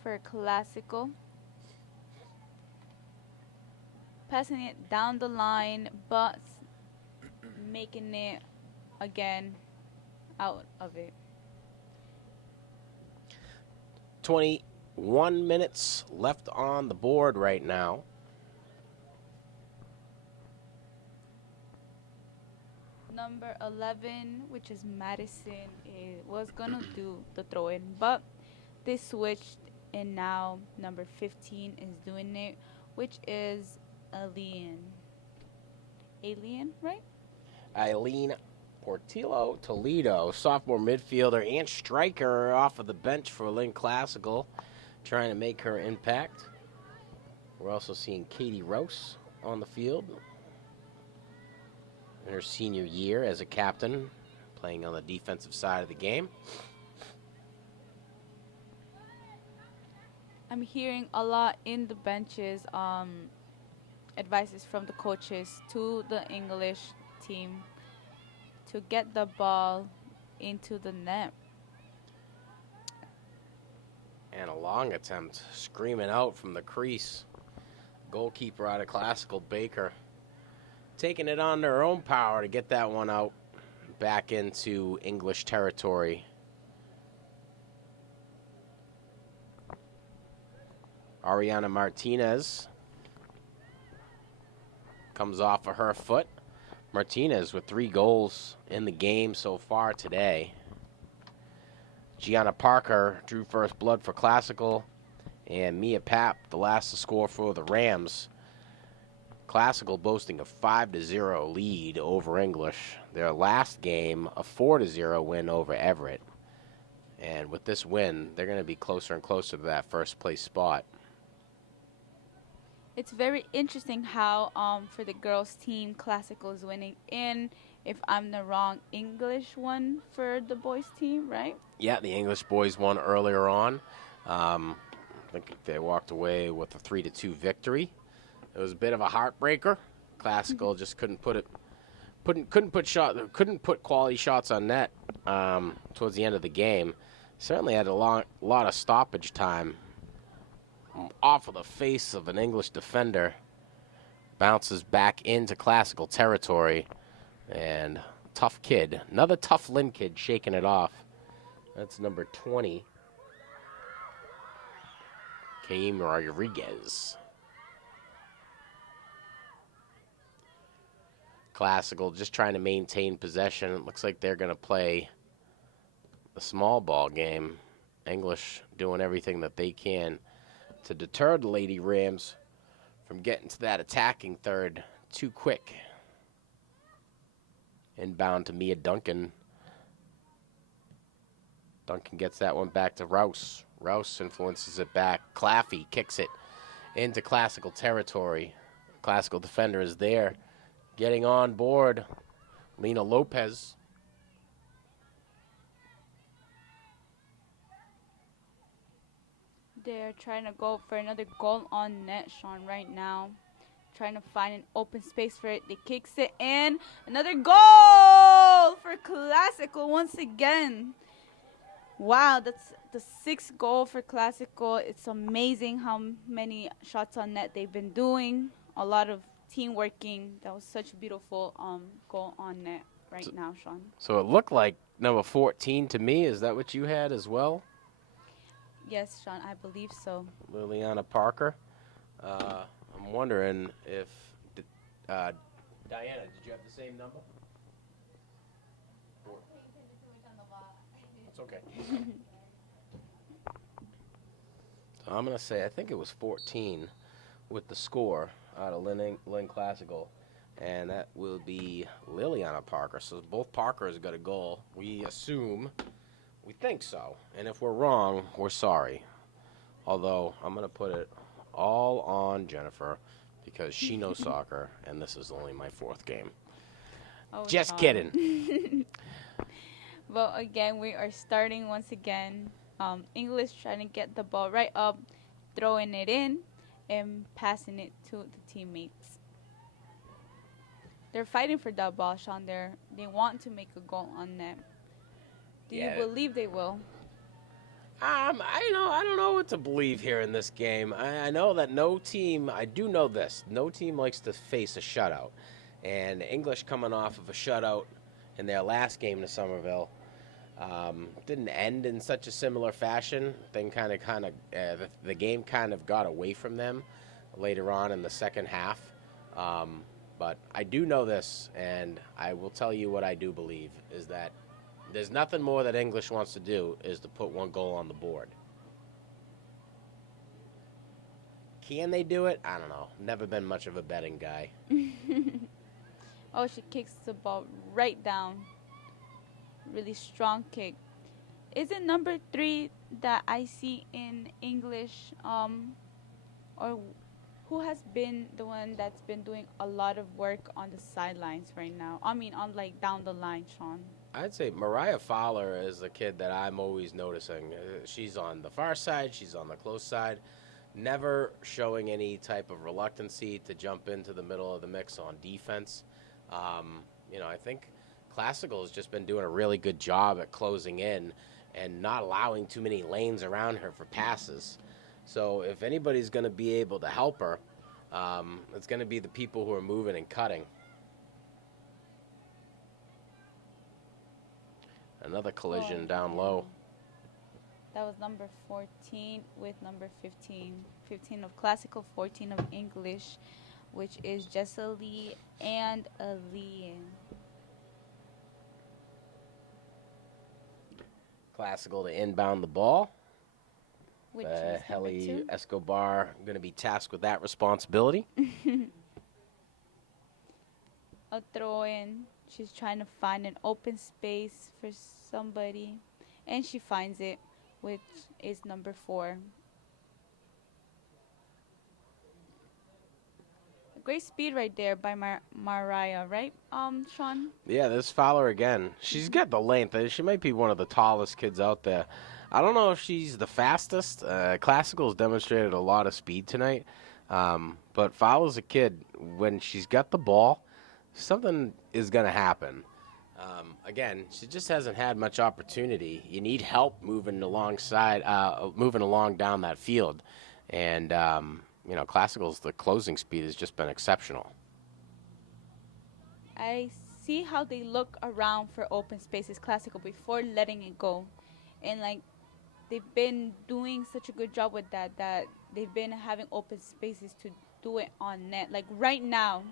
for Classical. Passing it down the line, but making it again out of it. 21 minutes left on the board right now. Number 11, which is Madison, was gonna do the throw-in, but they switched, and now number 15 is doing it, which is Alien, right? Eileen Portillo Toledo, sophomore midfielder and striker off of the bench for Lynn Classical, trying to make her impact. We're also seeing Katie Rouse on the field in her senior year as a captain, playing on the defensive side of the game. I'm hearing a lot in the benches, advices from the coaches to the English team to get the ball into the net. And a long attempt, screaming out from the crease. Goalkeeper out of Classical, Baker, taking it on their own power to get that one out back into English territory. Ariana Martinez comes off of her foot. Martinez with 3 goals in the game so far today. Gianna Parker drew first blood for Classical, and Mia Papp, the last to score for the Rams. Classical boasting a 5-0 lead over English. Their last game, a 4-0 win over Everett. And with this win, they're going to be closer and closer to that first place spot. It's very interesting how for the girls team, Classical is winning, and if I'm not wrong, English won for the boys team, right? Yeah, the English boys won earlier on. I think they walked away with a 3-2 victory. It was a bit of a heartbreaker. Classical just couldn't put quality shots on net towards the end of the game. Certainly had a lot of stoppage time. Off of the face of an English defender, bounces back into Classical territory, and tough kid, another tough Lynn kid shaking it off. That's number 20, Kaim Rodriguez. Classical just trying to maintain possession. It looks like they're going to play a small ball game. English doing everything that they can to deter the Lady Rams from getting to that attacking third too quick. Inbound to Mia Duncan. Duncan gets that one back to Rouse. Rouse influences it back. Claffey kicks it into Classical territory. Classical defender is there. Getting on board, Lena Lopez. They're trying to go for another goal on net, Sean, right now. trying to find an open space for it. They kicks it in. Another goal for Classical once again. Wow, that's the 6th goal for Classical. It's amazing how many shots on net they've been doing. A lot of team working. That was such a beautiful goal on net right now, Sean. So it looked like number 14 to me. Is that what you had as well? Yes, Sean, I believe so. Liliana Parker. I'm wondering if Diana, did you have the same number? That's okay. So I'm going to say I think it was 14 with the score out of Lynn Classical, and that will be Liliana Parker. So both Parkers got a goal. We think so, and if we're wrong, we're sorry. Although I'm going to put it all on Jennifer because she knows soccer, and this is only my 4th game. Oh, Just Sean. kidding. Well, again, we are starting once again. English trying to get the ball right up, throwing it in, and passing it to the teammates. They're fighting for that ball, Sean. They want to make a goal on net. Do you believe they will? I don't know what to believe here in this game. I know that I do know this, no team likes to face a shutout. And English coming off of a shutout in their last game to Somerville didn't end in such a similar fashion. The game kind of got away from them later on in the second half. But I do know this, and I will tell you what I do believe, is that there's nothing more that English wants to do is to put 1 goal on the board. Can they do it? I don't know. Never been much of a betting guy. Oh, she kicks the ball right down. Really strong kick. Is it number 3 that I see in English? Or who has been the one that's been doing a lot of work on the sidelines right now? I mean, on like down the line, Sean. I'd say Mariah Fowler is a kid that I'm always noticing. She's on the far side. She's on the close side. Never showing any type of reluctancy to jump into the middle of the mix on defense. I think Classical has just been doing a really good job at closing in and not allowing too many lanes around her for passes. So if anybody's going to be able to help her, it's going to be the people who are moving and cutting. Another collision down low. That was number 14 with number 15. 15 of Classical, 14 of English, which is Jessalee and Ali. Classical to inbound the ball. Which is number Heli 2. Escobar going to be tasked with that responsibility. A throw in. She's trying to find an open space for somebody, and she finds it, which is number 4. Great speed right there by Mariah, right, Sean? Yeah, this Fowler again. She's got the length. She might be one of the tallest kids out there. I don't know if she's the fastest. Classical's demonstrated a lot of speed tonight. But Fowler's a kid. When she's got the ball, something is going to happen. Again, she just hasn't had much opportunity. You need help moving along down that field. And, Classical's, the closing speed has just been exceptional. I see how they look around for open spaces, Classical, before letting it go. And, they've been doing such a good job with that they've been having open spaces to do it on net, like right now.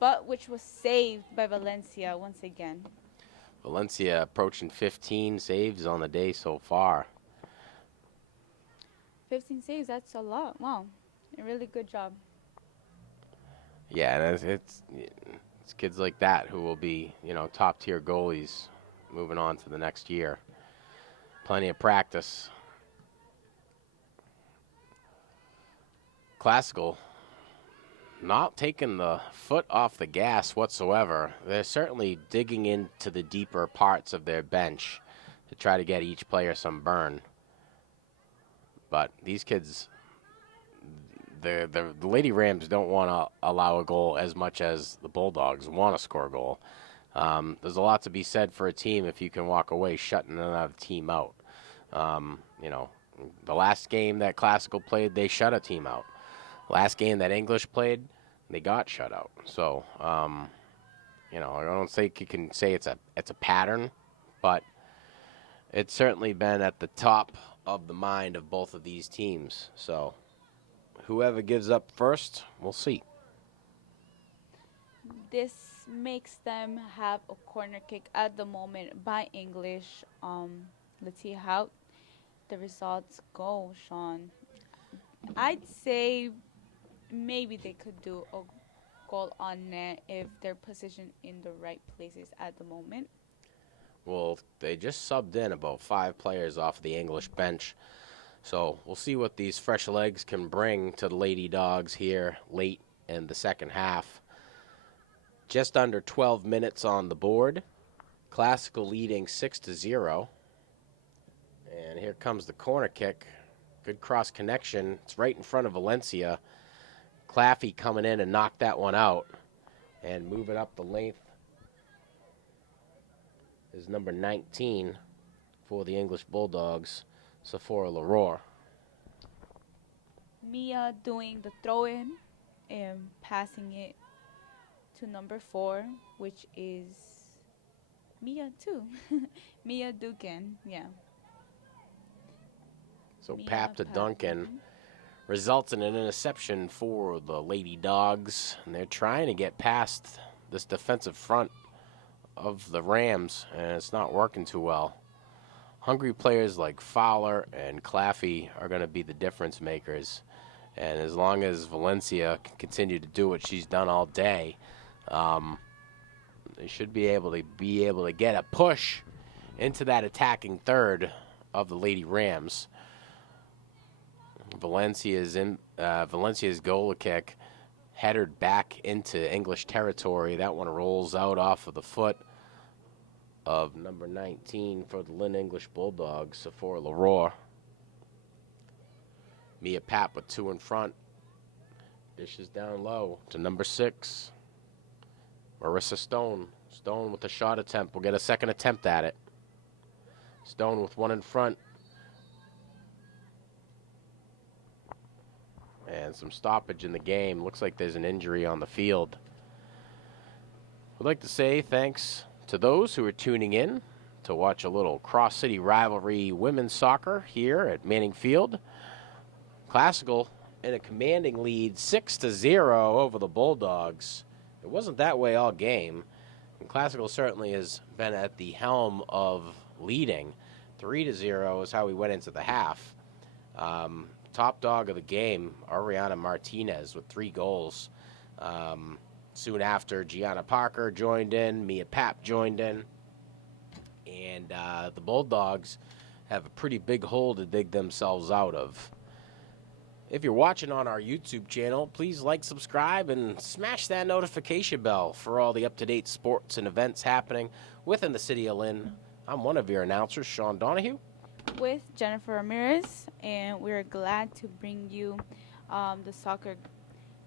But which was saved by Valencia once again. Valencia approaching 15 saves on the day so far. 15 saves, that's a lot. Wow. A really good job. Yeah, and it's kids like that who will be, top-tier goalies moving on to the next year. Plenty of practice. Classical not taking the foot off the gas whatsoever. They're certainly digging into the deeper parts of their bench to try to get each player some burn. But these kids, the Lady Rams don't want to allow a goal as much as the Bulldogs want to score a goal. There's a lot to be said for a team if you can walk away shutting another team out. You know, the last game that Classical played, they shut a team out. Last game that English played, they got shut out. So, you know, I don't think you can say it's a pattern, but it's certainly been at the top of the mind of both of these teams. So, whoever gives up first, we'll see. This makes them have a corner kick at the moment by English. Let's see how the results go, Sean. I'd say maybe they could do a goal on net if they're positioned in the right places at the moment. Well, they just subbed in about 5 players off the English bench. So we'll see what these fresh legs can bring to the Lady Dogs here late in the second half. Just under 12 minutes on the board. Classical leading 6-0. And here comes the corner kick. Good cross connection. It's right in front of Valencia. Claffey coming in and knocked that one out. And moving up the length is number 19 for the English Bulldogs, Sephora Leroy. Mia doing the throw-in and passing it to number 4, which is Mia too. Mia Dugan, yeah. So Mia Pap to Pap, Duncan results in an interception for the Lady Dogs, and they're trying to get past this defensive front of the Rams, and it's not working too well. Hungry players like Fowler and Claffey are going to be the difference makers, and as long as Valencia can continue to do what she's done all day, they should be able to get a push into that attacking third of the Lady Rams. Valencia's goal kick headed back into English territory. That one rolls out off of the foot of number 19 for the Lynn English Bulldogs, Sephora Leroy. Mia Pap with 2 in front. Dishes down low to number 6. Marissa Stone. Stone with a shot attempt. We'll get a second attempt at it. Stone with 1 in front. And some stoppage in the game. Looks like there's an injury on the field. We'd like to say thanks to those who are tuning in to watch a little cross-city rivalry women's soccer here at Manning Field. Classical in a commanding lead 6-0 over the Bulldogs. It wasn't that way all game. And Classical certainly has been at the helm of leading. 3-0 is how we went into the half. Top dog of the game, Ariana Martinez with 3 goals. Soon after, Gianna Parker joined in, Mia Pap joined in. And the Bulldogs have a pretty big hole to dig themselves out of. If you're watching on our YouTube channel, please like, subscribe, and smash that notification bell for all the up-to-date sports and events happening within the city of Lynn. I'm one of your announcers, Sean Donahue. With Jennifer Ramirez, and we're glad to bring you the soccer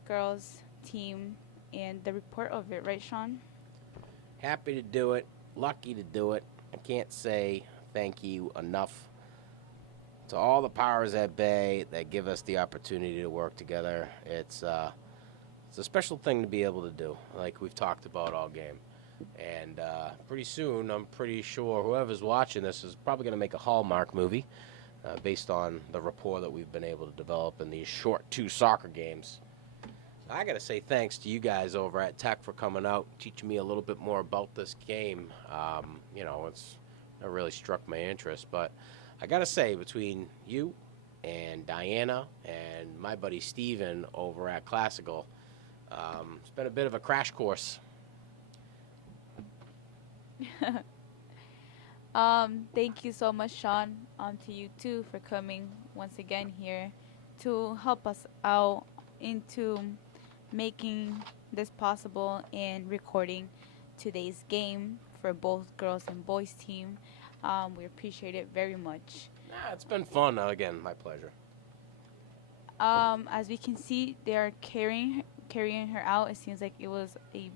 girls team and the report of it, right, Sean? Happy to do it. Lucky to do it. I can't say thank you enough to all the powers at bay that give us the opportunity to work together. It's a special thing to be able to do, like we've talked about all game. And pretty soon, I'm pretty sure whoever's watching this is probably going to make a Hallmark movie based on the rapport that we've been able to develop in these short 2 soccer games. I got to say thanks to you guys over at Tech for coming out, teaching me a little bit more about this game. It really struck my interest. But I got to say, between you and Diana and my buddy Steven over at Classical, it's been a bit of a crash course. Thank you so much, Sean. To you too for coming once again here to help us out into making this possible and recording today's game for both girls and boys team. We appreciate it very much. It's been fun. Again, my pleasure. As we can see, they are carrying her out. It seems like it was a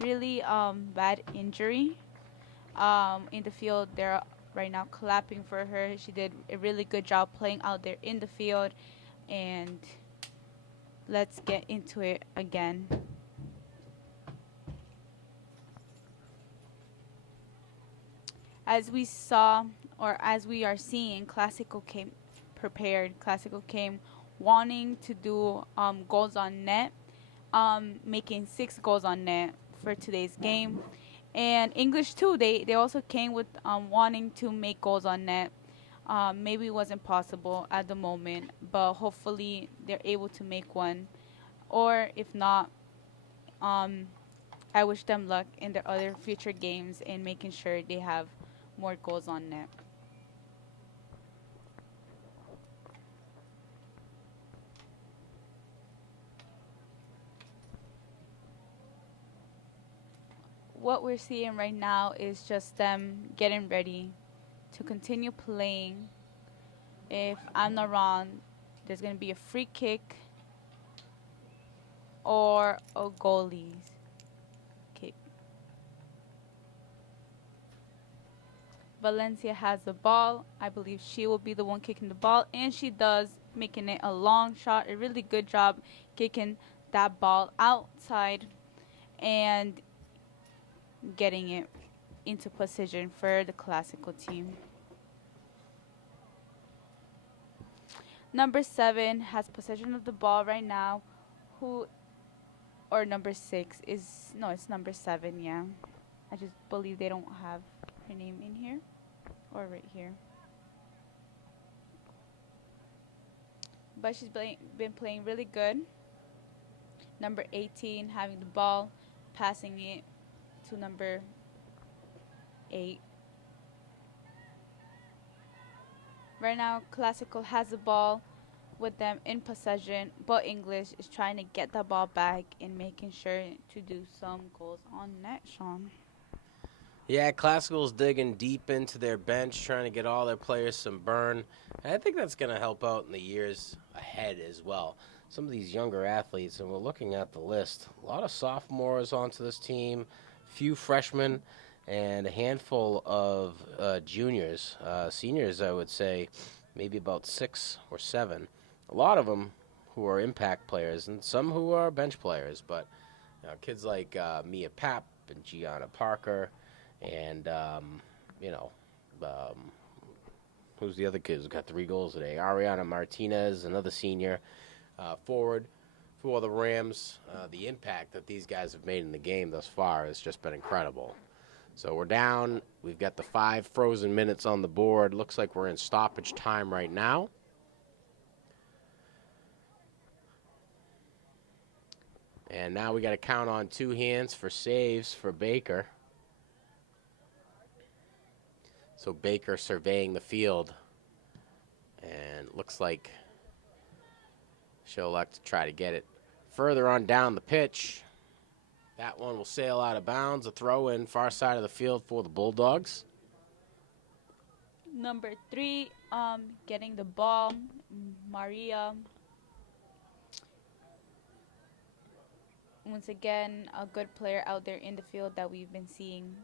really bad injury. In the field, they're right now clapping for her. She did a really good job playing out there in the field, and let's get into it again. As we saw, or as we are seeing, Classical came prepared. Classical came wanting to do goals on net, making 6 goals on net for today's game. And English too, they also came with wanting to make goals on net. Maybe it wasn't possible at the moment, but hopefully they're able to make one. Or if not, um, I wish them luck in their other future games and making sure they have more goals on net. What we're seeing right now is just them getting ready to continue playing. If I'm not wrong, there's going to be a free kick or a goalie's kick. Valencia has the ball. I believe she will be the one kicking the ball, and she does, making it a long shot. A really good job kicking that ball outside and getting it into position for the Classical team. Number 7 has possession of the ball right now. Or number 6 is, no, it's number 7, yeah. I just believe they don't have her name in here or right here. But she's been playing really good. Number 18 having the ball, passing it to number 8. Right now, Classical has the ball with them in possession, but English is trying to get the ball back and making sure to do some goals on net, Sean. Yeah, Classical's digging deep into their bench, trying to get all their players some burn. And I think that's going to help out in the years ahead as well. Some of these younger athletes, and we're looking at the list, a lot of sophomores onto this team, few freshmen, and a handful of juniors, seniors, I would say, maybe about 6 or 7. A lot of them who are impact players, and some who are bench players. But kids like Mia Papp and Gianna Parker, and who's the other kid who got 3 goals today? Ariana Martinez, another senior forward for the Rams. The impact that these guys have made in the game thus far has just been incredible. So we're down. We've got the 5 frozen minutes on the board. Looks like we're in stoppage time right now. And now we got to count on 2 hands for saves for Baker. So Baker surveying the field. And looks like she'll like to try to get it further on down the pitch. That one will sail out of bounds. A throw in far side of the field for the Bulldogs. Number 3, getting the ball, Maria. Once again, a good player out there in the field that we've been seeing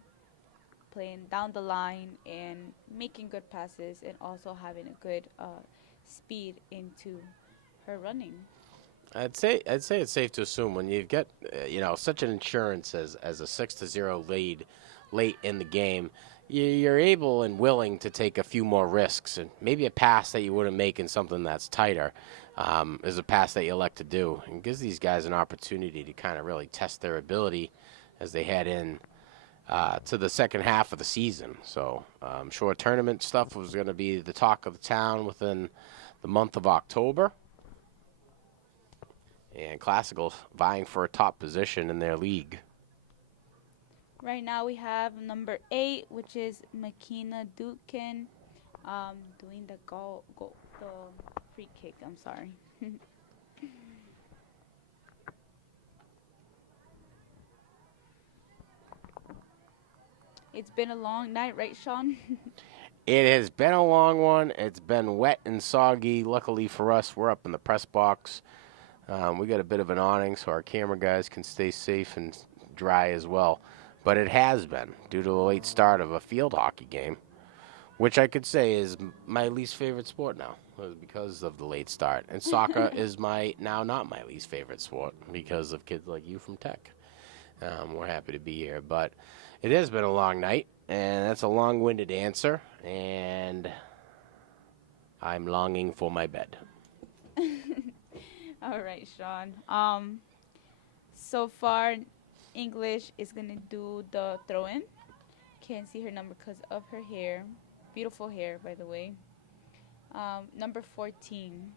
playing down the line and making good passes and also having a good speed into her running. I'd say it's safe to assume when you get such an insurance as a 6-0 lead late in the game, you're able and willing to take a few more risks, and maybe a pass that you wouldn't make in something that's tighter is a pass that you elect to do, and gives these guys an opportunity to kind of really test their ability as they head in to the second half of the season. So I'm sure tournament stuff was going to be the talk of the town within the month of October. And Classical vying for a top position in their league. Right now we have number 8, which is Makina Dukin, doing the the free kick. I'm sorry. It's been a long night, right, Sean? It has been a long one. It's been wet and soggy. Luckily for us, we're up in the press box. We got a bit of an awning so our camera guys can stay safe and dry as well. But it has been due to the late start of a field hockey game, which I could say is my least favorite sport now because of the late start. And soccer is now not my least favorite sport because of kids like you from Tech. We're happy to be here. But it has been a long night, and that's a long-winded answer, and I'm longing for my bed. All right, Sean. So far, English is gonna do the throw-in. Can't see her number because of her hair. Beautiful hair, by the way. Number 14,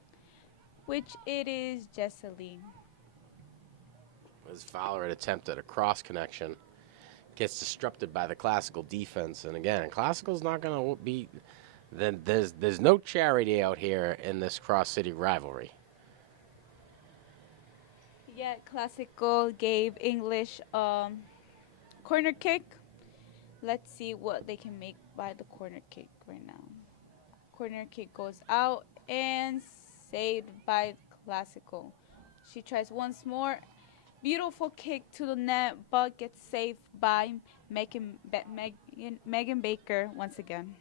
which it is Jesseline. As Fowler had attempted a cross connection, gets disrupted by the Classical defense, and again, Classical's not going to be. Then there's no charity out here in this cross-city rivalry. Yet Classical gave English corner kick. Let's see what they can make by the corner kick right now. Corner kick goes out and saved by Classical. She tries once more. Beautiful kick to the net, but gets saved by Megan Baker once again.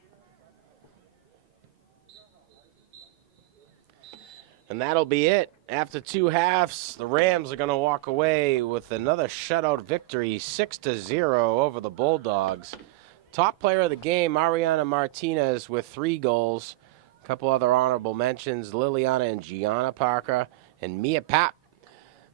And that'll be it. After two halves, the Rams are going to walk away with another shutout victory, 6-0 over the Bulldogs. Top player of the game, Ariana Martinez with 3 goals. A couple other honorable mentions, Liliana and Gianna Parker and Mia Papp.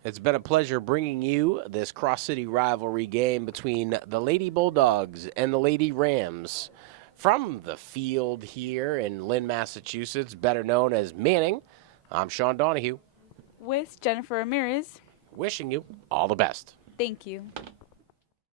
It's been a pleasure bringing you this cross-city rivalry game between the Lady Bulldogs and the Lady Rams. From the field here in Lynn, Massachusetts, better known as Manning, I'm Sean Donahue. With Jennifer Ramirez. Wishing you all the best. Thank you.